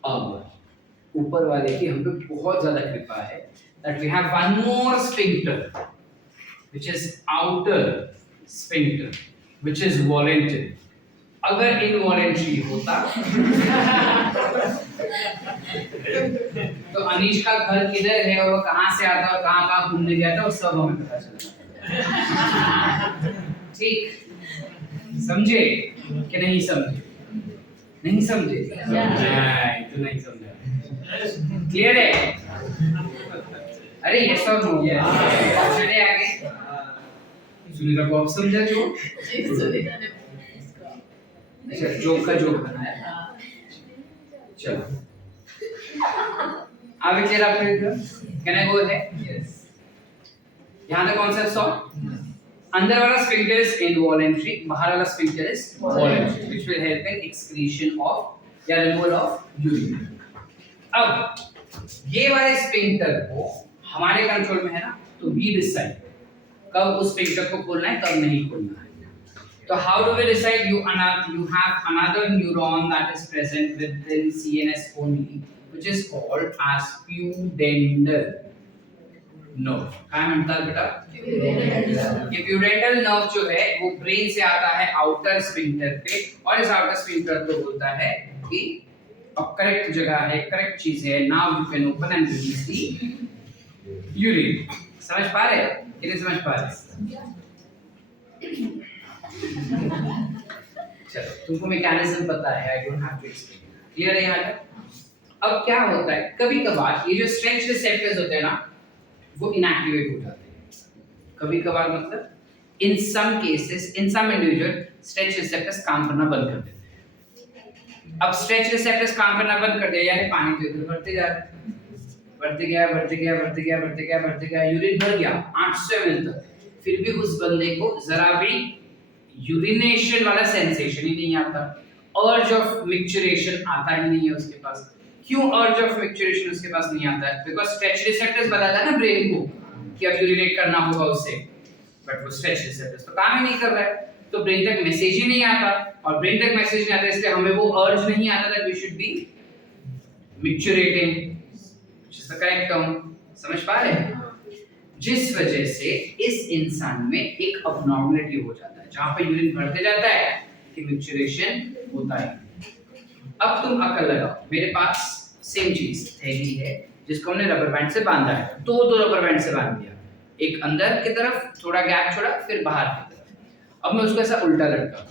अब ऊपर वाले की हम पे बहुत ज्यादा कृपा है that we have one more sphincter which is outer sphincter which is voluntary. अगर involuntary होता तो अनीश का घर किधर है और वो कहाँ से आता और कहाँ घूमने गया था वो सब हमें पता चला। ठीक, समझे कि नहीं समझे? नहीं समझे? नहीं तो नहीं समझा। क्लियर है? अरे यस और नो? चले आगे। सुनीता को अब समझा जो? अच्छा, जोक का जोक बनाया। चलो। आगे क्लियर आपको इधर? Can I go ahead? Yes. यहाँ तक कॉन्सेप्ट सॉल्व? अंदर वाला स्फिंक्टर इज इनवॉलंटरी, बाहर वाला sphincter is voluntary, which will help in excretion of या removal of urine. अब ये वाले स्फिंक्टर को हमारे कंट्रोल में है ना, तो we decide कब उस स्फिंक्टर को खोलना है, कब नहीं खोलना है। तो how do we decide? You have another neuron that is present within CNS only, which is called as pudendal nerve. क्या म्हणता है बेटा? ये pudendal nerve जो है वो ब्रेन से आता है आउटर स्फिंक्टर पे, और इस आउटर स्फिंक्टर को बोलता है कि अब करेक्ट जगह है, करेक्ट चीज है, now you can open and release the urine. समझ पा रहे हैं कि नहीं समझ पा रहे? चलो, तुमको मैकेनिज्म पता है, I don't have to explain. Clear है यहाँ तक? अब क्या होता है, कभी कभार ये जो स्ट्रेच रिसेप्टर्स होते हैं ना, वो इनएक्टिवेट हो जाते हैं। कभी कभार मतलब इन सम केसेस, इन सम इंडिविजुअल स्ट्रेच रिसेप्टर्स काम करना बंद कर देते हैं। अब स्ट्रेच रिसेप्टर्स काम करना बंद कर दिया, यानी पानी तो इधर बढ़ते जा रहा है, बढ़ते गया, यूरिन भर गया 800 ml तक, फिर भी उस बंदे को जरा भी यूरिनेशन वाला सेंसेशन ही नहीं आता, अर्ज ऑफ मिक्चुरेशन आता ही नहीं है उसके पास। क्यों अर्ज ऑफ मिक्चुरेशन उसके पास नहीं आता है? बिकॉज़ स्ट्रेच रिसेप्टर्स बताता है ना ब्रेन को कि अब यूरिनेट करना होगा उससे, बट वो स्ट्रेच रिसेप्टर्स तो काम ही नहीं कर रहा है, तो ब्रेन तक मैसेज ही नहीं आता, और ब्रेन तक मैसेज नहीं आता इसलिए हमें वो अर्ज नहीं आता that we should be micturating, which is the correct term. समझ पा रहे हैं? जिस वजह से इस इंसान में एक अबनॉर्मलिटी हो जाता है, जहां पे यूरिन बढ़ते जाता है कि मिक्चुरेशन होता है। अब तुम अकल लगाओ, मेरे पास सेम चीज थैली है जिसको हमने रबर बैंड से बांधा है, दो रबर बैंड से बांध दिया, एक अंदर की तरफ थोड़ा गैप छोड़ा, फिर बाहर की तरफ। अब मैं उसको ऐसा उल्टा लटका,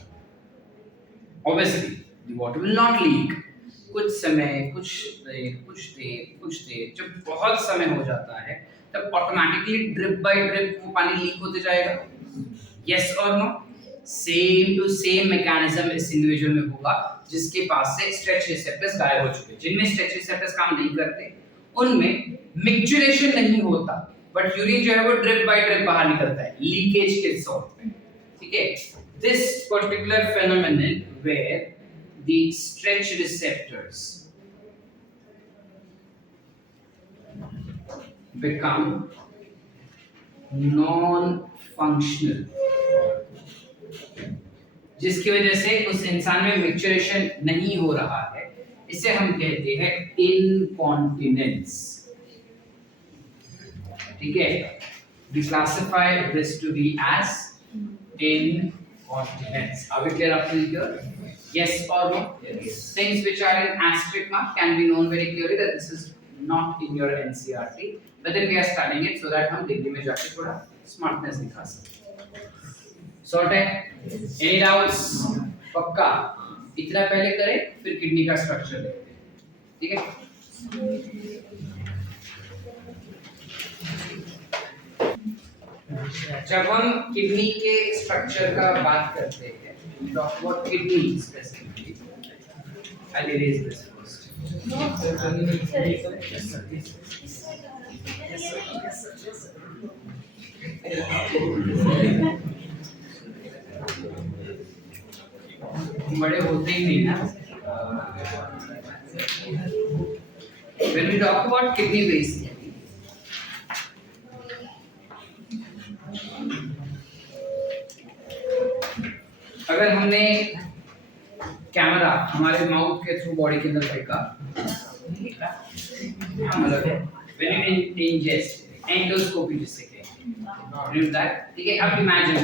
obviously the water will not leak. कुछ समय, कुछ देर, जब बहुत समय हो जाता है तब ऑटोमेटिकली ड्रिप बाय ड्रिप वो पानी लीक होते जाएगा। यस और no? Same to same mechanism इस इंडिविजुअल में होगा जिसके पास से स्ट्रेच रिसेप्टर्स गायब हो चुके हैं। जिनमें स्ट्रेच रिसेप्टर्स काम नहीं करते उनमें मिक्चुरेशन नहीं होता, बट यूरिन जो है वो ड्रिप बाय ड्रिप बाहर निकलता है लीकेज के सॉर्ट में। ठीक है, this particular phenomenon where the stretch receptors become non-functional, जिसकी वजह से उस इंसान में मिक्चुरेशन नहीं हो रहा है, इसे हम कहते हैं इनकॉन्टिनेंस। ठीक है, we classify this to be as incontinence. Are we clear up to here? Yes or no? Yes. Things which are in asterisk mark can be known very clearly that this is not in your NCERT, but then we are studying it so that हम degree में जाके थोड़ा smartness दिखा सकें। Sort है? Any doubts? पक्का? इतना पहले करें फिर किडनी का स्ट्रक्चर देखते हैं, ठीक है? जब हम किडनी के स्ट्रक्चर का बात करते हैं, talk about kidney specifically. I'll erase this first. बड़े होते ही नहीं ना। When we talk about kidney basically, अगर हमने कैमरा हमारे माउथ के थ्रू बॉडी के अंदर फेंका, मतलब when you ingest एंडोस्कोपी जिसे कहते हैं, दैट ठीक है। अब इमेजिन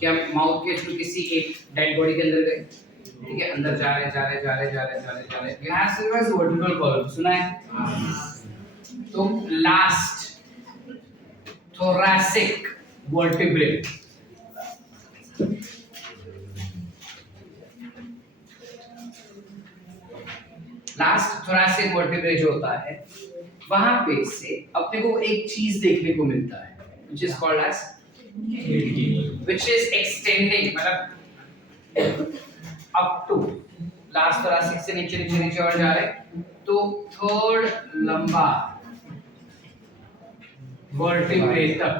कि हम माउथ के थ्रू किसी एक डेड बॉडी के अंदर गए, ठीक है, अंदर जा रहे you have seen was vertical column, सुना है? तो last thoracic vertebrae, last thoracic vertebrae जो होता है वहां पे से अपने को एक चीज देखने को मिलता है which is called as which is extending, मतलब up to लास्ट thoracic से नीचे नीचे नीचे और जा रहे, तो थर्ड लंबा वर्टिब्रे तक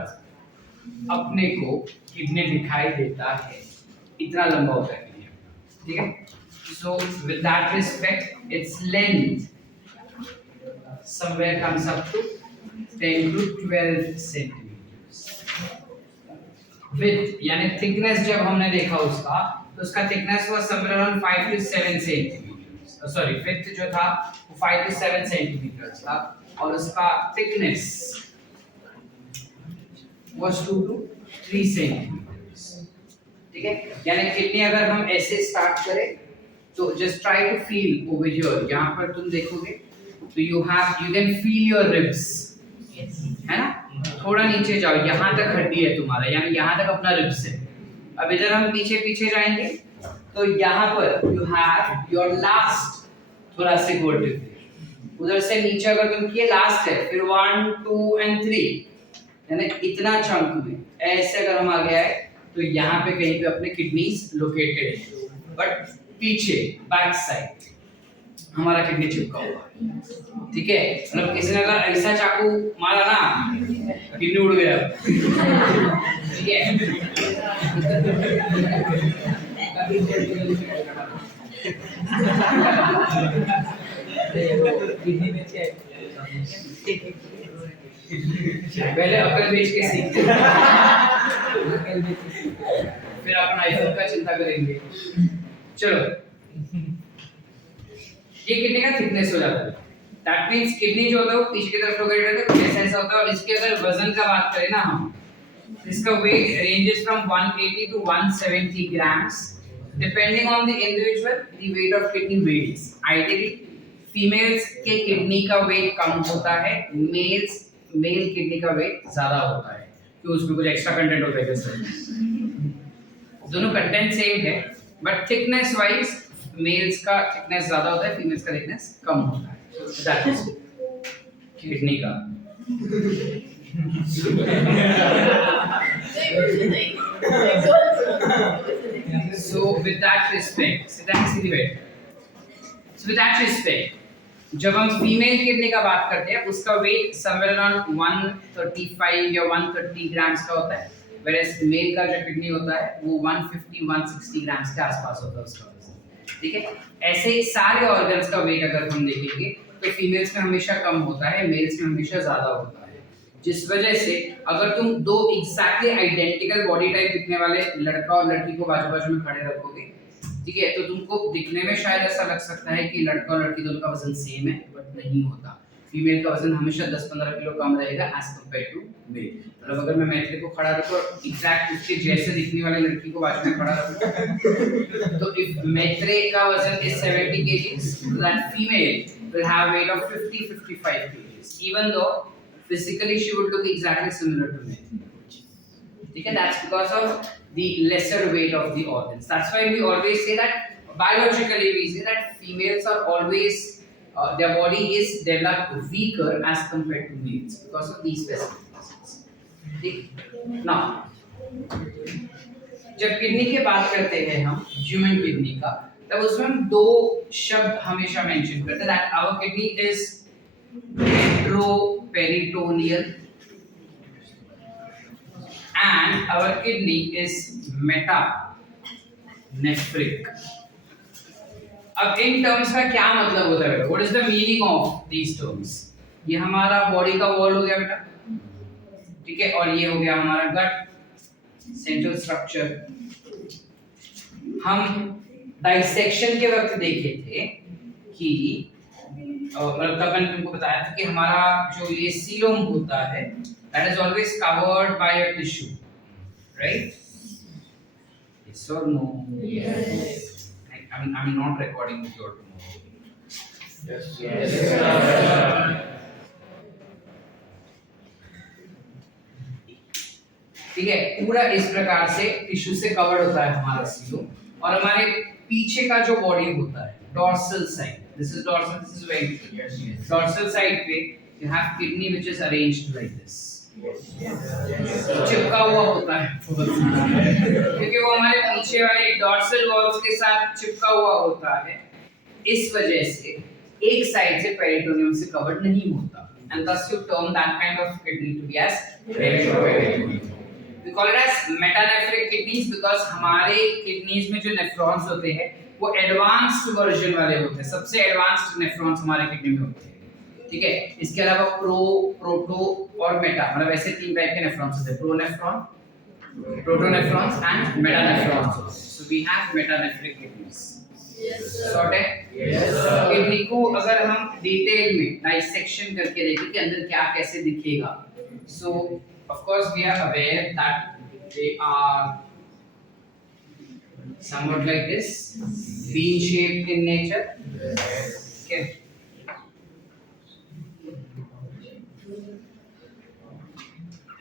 अपने को किडनी दिखाई देता है, इतना लंबा होता है, ठीक है? So with that respect, its length somewhere comes up to 10 to 12 centimeters. Width यानी thickness जब हमने देखा उसका, तो उसका thickness was somewhere around 5 to 7 centimeters. Sorry, width जो था वो 5 to 7 centimeters था, और उसका thickness was 2 to 3 centimeters. ठीक है? यानी किडनी अगर हम ऐसे स्टार्ट करें, तो just try to feel over here. यहाँ पर तुम देखोगे तो you can feel your ribs, है ना? थोड़ा नीचे जाओ, यहाँ तक हड्डी है तुम्हारा, यानी यहाँ तक अपना रिब्स है। अब इधर हम पीछे पीछे जाएंगे तो यहाँ पर you have your last thoracic vertebrae. उधर से नीचे अगर तुम किए लास्ट है, फिर 1, 2 and 3, यानी इतना चंक में ऐसे अगर हम आगे आए तो यहाँ पे कहीं पे अपने किडनीज लोकेटेड है, बट पीछे बैक साइड हमारा किडनी चिपका हुआ है, ठीक है? मतलब किसी ने अगर ऐसा चाकू मारा ना, किडनी उड़ गया, ठीक है? पहले अकल बेच के सीखते हैं, फिर अपन आईफोन का चिंता करेंगे। चलो, ये किडनी का थिकनेस हो जाता है। दैट मींस किडनी जो होता है वो पीछे की तरफ लोकेटेड रहता है, कुछ ऐसा होता है। और इसके अगर वजन का बात करें ना हम, इसका weight ranges from 180 to 170 grams depending on the individual. The weight of kidney varies. Ideally females के किडनी का वेट कम होता है, मेल किडनी का वेट ज्यादा होता है, क्योंकि उसमें कुछ एक्स्ट्रा कंटेंट होता है। जैसे दोनों कंटेंट सेम है, बट थिकनेस वाइज मेल्स का थिकनेस ज्यादा होता है, फीमेल्स का थिकनेस कम होता है। दैट इज किडनी का। So with that respect, जब हम फीमेल किडनी का बात करते हैं उसका वेट समवेयर अराउंड 135 या 130 ग्राम्स का होता है, whereas मेल का जो किडनी होता है वो 150-160 ग्राम्स के आसपास होता है उसका, ठीक है? ऐसे ही सारे ऑर्गन्स का वेट अगर हम देखेंगे तो फीमेल्स में हमेशा कम होता है, मेल्स में हमेशा ज्यादा होता है। जिस वजह से अगर तुम दो एग्जैक्टली आइडेंटिकल बॉडी टाइप दिखने वाले लड़का और लड़की को बाजू बाजू में खड़े रखोगे, ठीक है, तो तुमको दिखने में शायद ऐसा लग सकता है कि लड़का और लड़की दोनों का वजन सेम है, बट नहीं होता। फीमेल का वजन हमेशा 10-15 किलो कम रहेगा एज कंपेयर टू मेल। मतलब अगर मैं मैत्री को खड़ा रखूं और एग्जैक्ट उसके जैसे दिखने वाली लड़की को बाजू में खड़ा रखूं, तो इफ मैत्री का वजन is 70 kg, that female will have weight of 50-55 kgs, even though physically she would look exactly similar to me. Okay, that's because of the lesser weight of the organs. That's why we always say that biologically we say that females are always their body is developed weaker as compared to males because of these specific reasons. ठीक? Now, जब kidney की बात करते हैं हम human kidney का, तब उसमें हम दो शब्द हमेशा मेंशन करते हैं that our kidney is retroperitoneal and our kidney is metanephric. अब इन टर्म्स का क्या मतलब होता है बेटा? What is the meaning of these terms? ये हमारा बॉडी का वॉल हो गया बेटा, ठीक है, और ये हो गया हमारा गट सेंट्रल स्ट्रक्चर. हम डाइसेक्शन के वक्त देखे थे कि मतलब तब मैंने तुमको बताया था कि हमारा जो ये सीलोम होता है that is always covered by a tissue, right? Yes or no? Yes. I'm not recording with your tomorrow. Yes. Yes. ठीक है, पूरा इस प्रकार से टिश्यू से कवर्ड होता है हमारा सीलोम. और हमारे पीछे का जो बॉडी होता है dorsal side, this is dorsal, this is ventral. Dorsal side पे you have kidney which is arranged like this. चिपका हुआ होता है क्योंकि वो हमारे पीछे वाले डॉर्सल वॉल्स के साथ चिपका हुआ होता है. इस वजह से एक साइड से पेरिटोनियम से कवर्ड नहीं होता, and thus you term that kind of kidney to be as retroperitoneal. We call it as metanephric kidneys because हमारे किडनीज में जो नेफ्रॉन्स होते हैं वो एडवांस्ड वर्जन वाले होते हैं. सबसे एडवांस्ड नेफ्रॉन्स हमारे किडनी में होते हैं, ठीक है. इसके अलावा प्रोटो और मेटा, मतलब ऐसे तीन टाइप के नेफ्रॉन्स होते हैं, pronephron, protonephrons and metanephrons. So we have metanephric kidneys. Sort है. किडनी को अगर हम डिटेल में डाइसेक्शन करके देखें कि अंदर क्या कैसे दिखेगा, सो of course we are aware that they are somewhat like this, bean shaped in nature. Okay,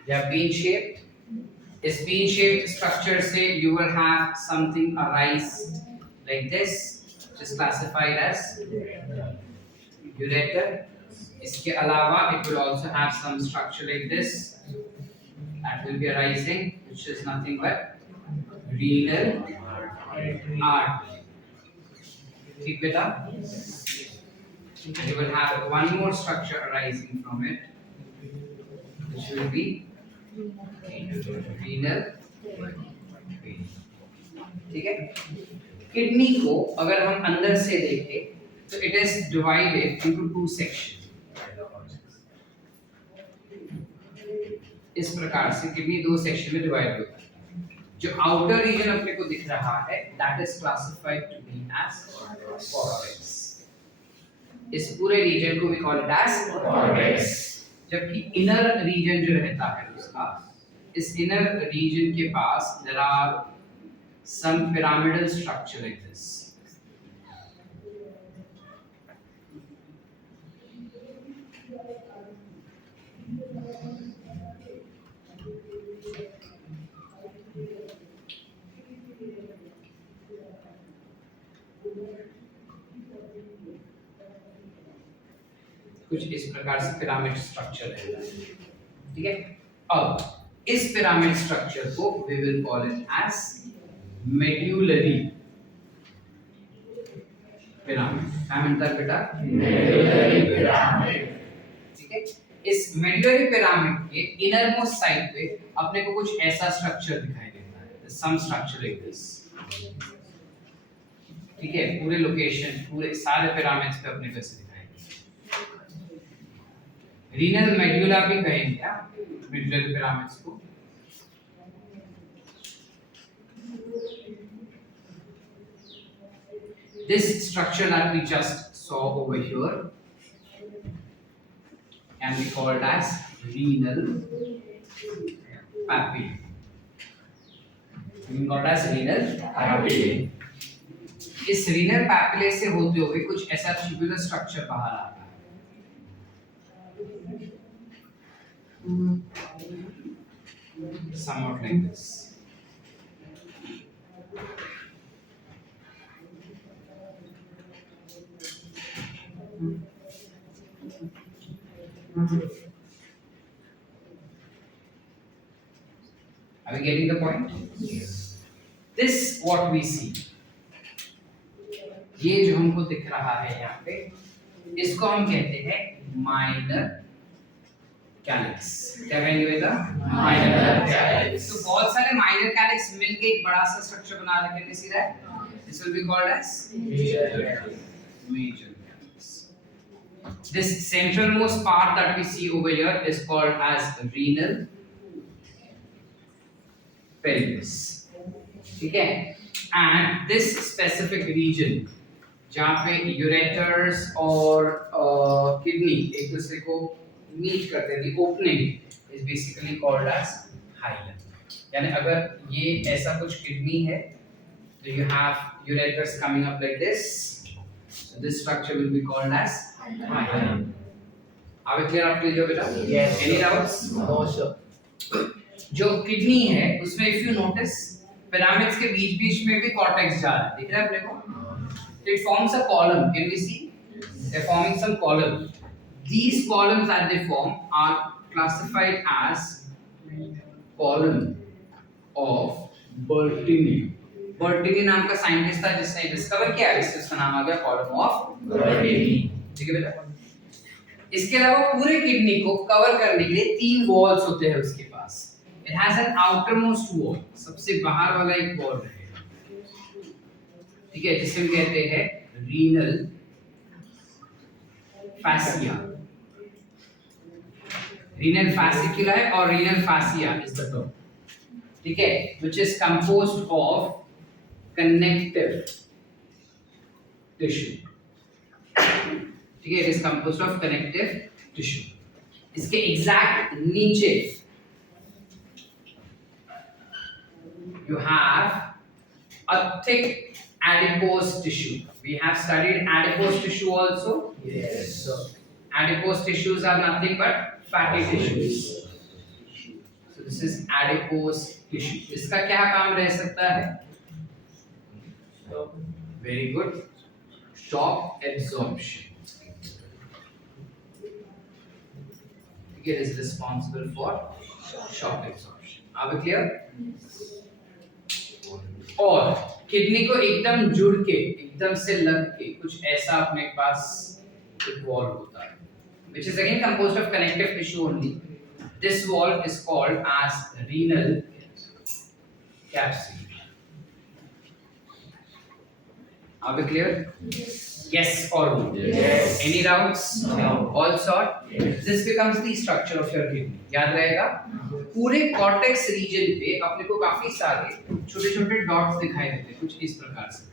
they are bean shaped. This bean shaped structure say you will have something arise like this, which is classified as ureter. इसके अलावा it will also have some structure like this that will be arising, which is nothing but renal artery. ठीक बेटा? You will have one more structure arising from it, which will be renal vein. ठीक है? Kidney को अगर हम अंदर से देखें तो it is divided into two sections. इस प्रकार से किडनी दो सेक्शन में डिवाइड होता है. जो आउटर रीजन अपने को दिख रहा है that is classified to be as cortex. इस पूरे रीजन को we call it as cortex. जबकि इनर रीजन जो रहता है उसका, इस इनर रीजन के पास there are some pyramidal structure like this. कुछ इस प्रकार से पिरामिड स्ट्रक्चर है, ठीक है. अब इस पिरामिड स्ट्रक्चर को we will call it as medullary pyramid. क्या मिलता है बेटा? Medullary pyramid. ठीक है. इस मेड्यूलरी पिरामिड के इनर मोस्ट साइड पे अपने को कुछ ऐसा स्ट्रक्चर दिखाई देता है, सम स्ट्रक्चर लाइक दिस. ठीक है. पूरे लोकेशन, पूरे सारे पिरामिड्स पे अपने को ऐसे रीनल मेड्यूला भी कहेंगे क्या मेड्यूलर पिरामिड्स को. This structure that we just saw over here can be called as renal papillae. We call it as renal papillae. इस रीनल पैपिले से होते हुए कुछ ऐसा ट्यूबुलर स्ट्रक्चर बाहर आता है। Somewhat like this. Are we getting the point? Yes. This what we see. ये जो हमको दिख रहा है यहाँ पे, इसको हम कहते हैं माइनर कैलिक्स। क्या कहेंगे बेटा? Minor calyx. तो बहुत सारे माइनर कैलिक्स मिलके एक बड़ा सा स्ट्रक्चर बना रखे हैं, सीधा है। This will be called as major calyx. This centralmost part that we see over here is called as renal pelvis. ठीक है? And this specific region जहाँ पे ureters और kidney एक दूसरे को मीट करते हैं, the opening is basically called as hilum. यानी अगर ये ऐसा कुछ kidney है, so you have ureters coming up like this. So this structure will be called as hilum. Are we clear up to here, beta? Yes. Any doubts? No, sir. जो kidney है उसमें if you notice pyramids के बीच-बीच में भी cortex जा रहा है, दिख रहा है अपने को? It forms a column. Can we see? They're forming some column. These columns that they form are classified as column of Bertini. Bertini नाम का साइंटिस्ट था जिसने डिस्कवर किया, इसका नाम आ गया column of Bertini. ठीक है बेटा? इसके अलावा पूरे किडनी को कवर करने के लिए 3 वॉल्स होते हैं उसके पास. It has an outermost wall. सबसे बाहर वाला एक वॉल है. ठीक है, जिसे हम कहते हैं रीनल fascia. Renal fascicula है और renal fascia is the term. ठीक है, which is composed of connective tissue. ठीक है, it is composed of connective tissue. इसके exact नीचे you have a thick adipose tissue. We have studied adipose tissue also. Yes, sir. Adipose tissues are nothing but fatty tissues. So this is adipose tissue. इसका क्या काम रह सकता है? Very good. Shock absorption. It is responsible for shock absorption. Are we clear? और kidney को एकदम जुड़ के, एकदम से लग के कुछ ऐसा अपने पास एक वॉल होता है, which is again composed of connective tissue only. This wall is called as renal capsule. Are we clear? Yes or no? Yes. Any doubts? No. All sort? Yes. This becomes the structure of your kidney. याद रहेगा? पूरे cortex reason पे अपने को काफी सारे छोटे-छोटे dots दिखाई देते हैं, कुछ इस प्रकार से.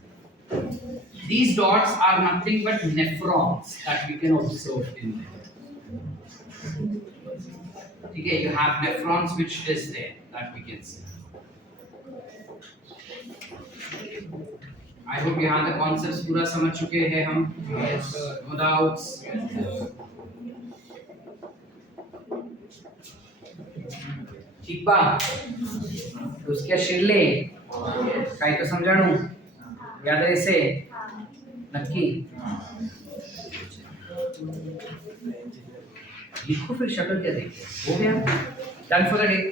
These dots are nothing but nephrons that we can observe in there. ठीक है, you have nephrons which is there that we can see. I hope यहाँ तक concepts पूरा समझ चुके हैं हम. Yes. No doubts. ठीक बा? तो उसके शिल्ले काही तो समजाणू याद રહેશે नक्की लिखो फिर शक्ल क्या देखते हो. हो गया. Done for the day.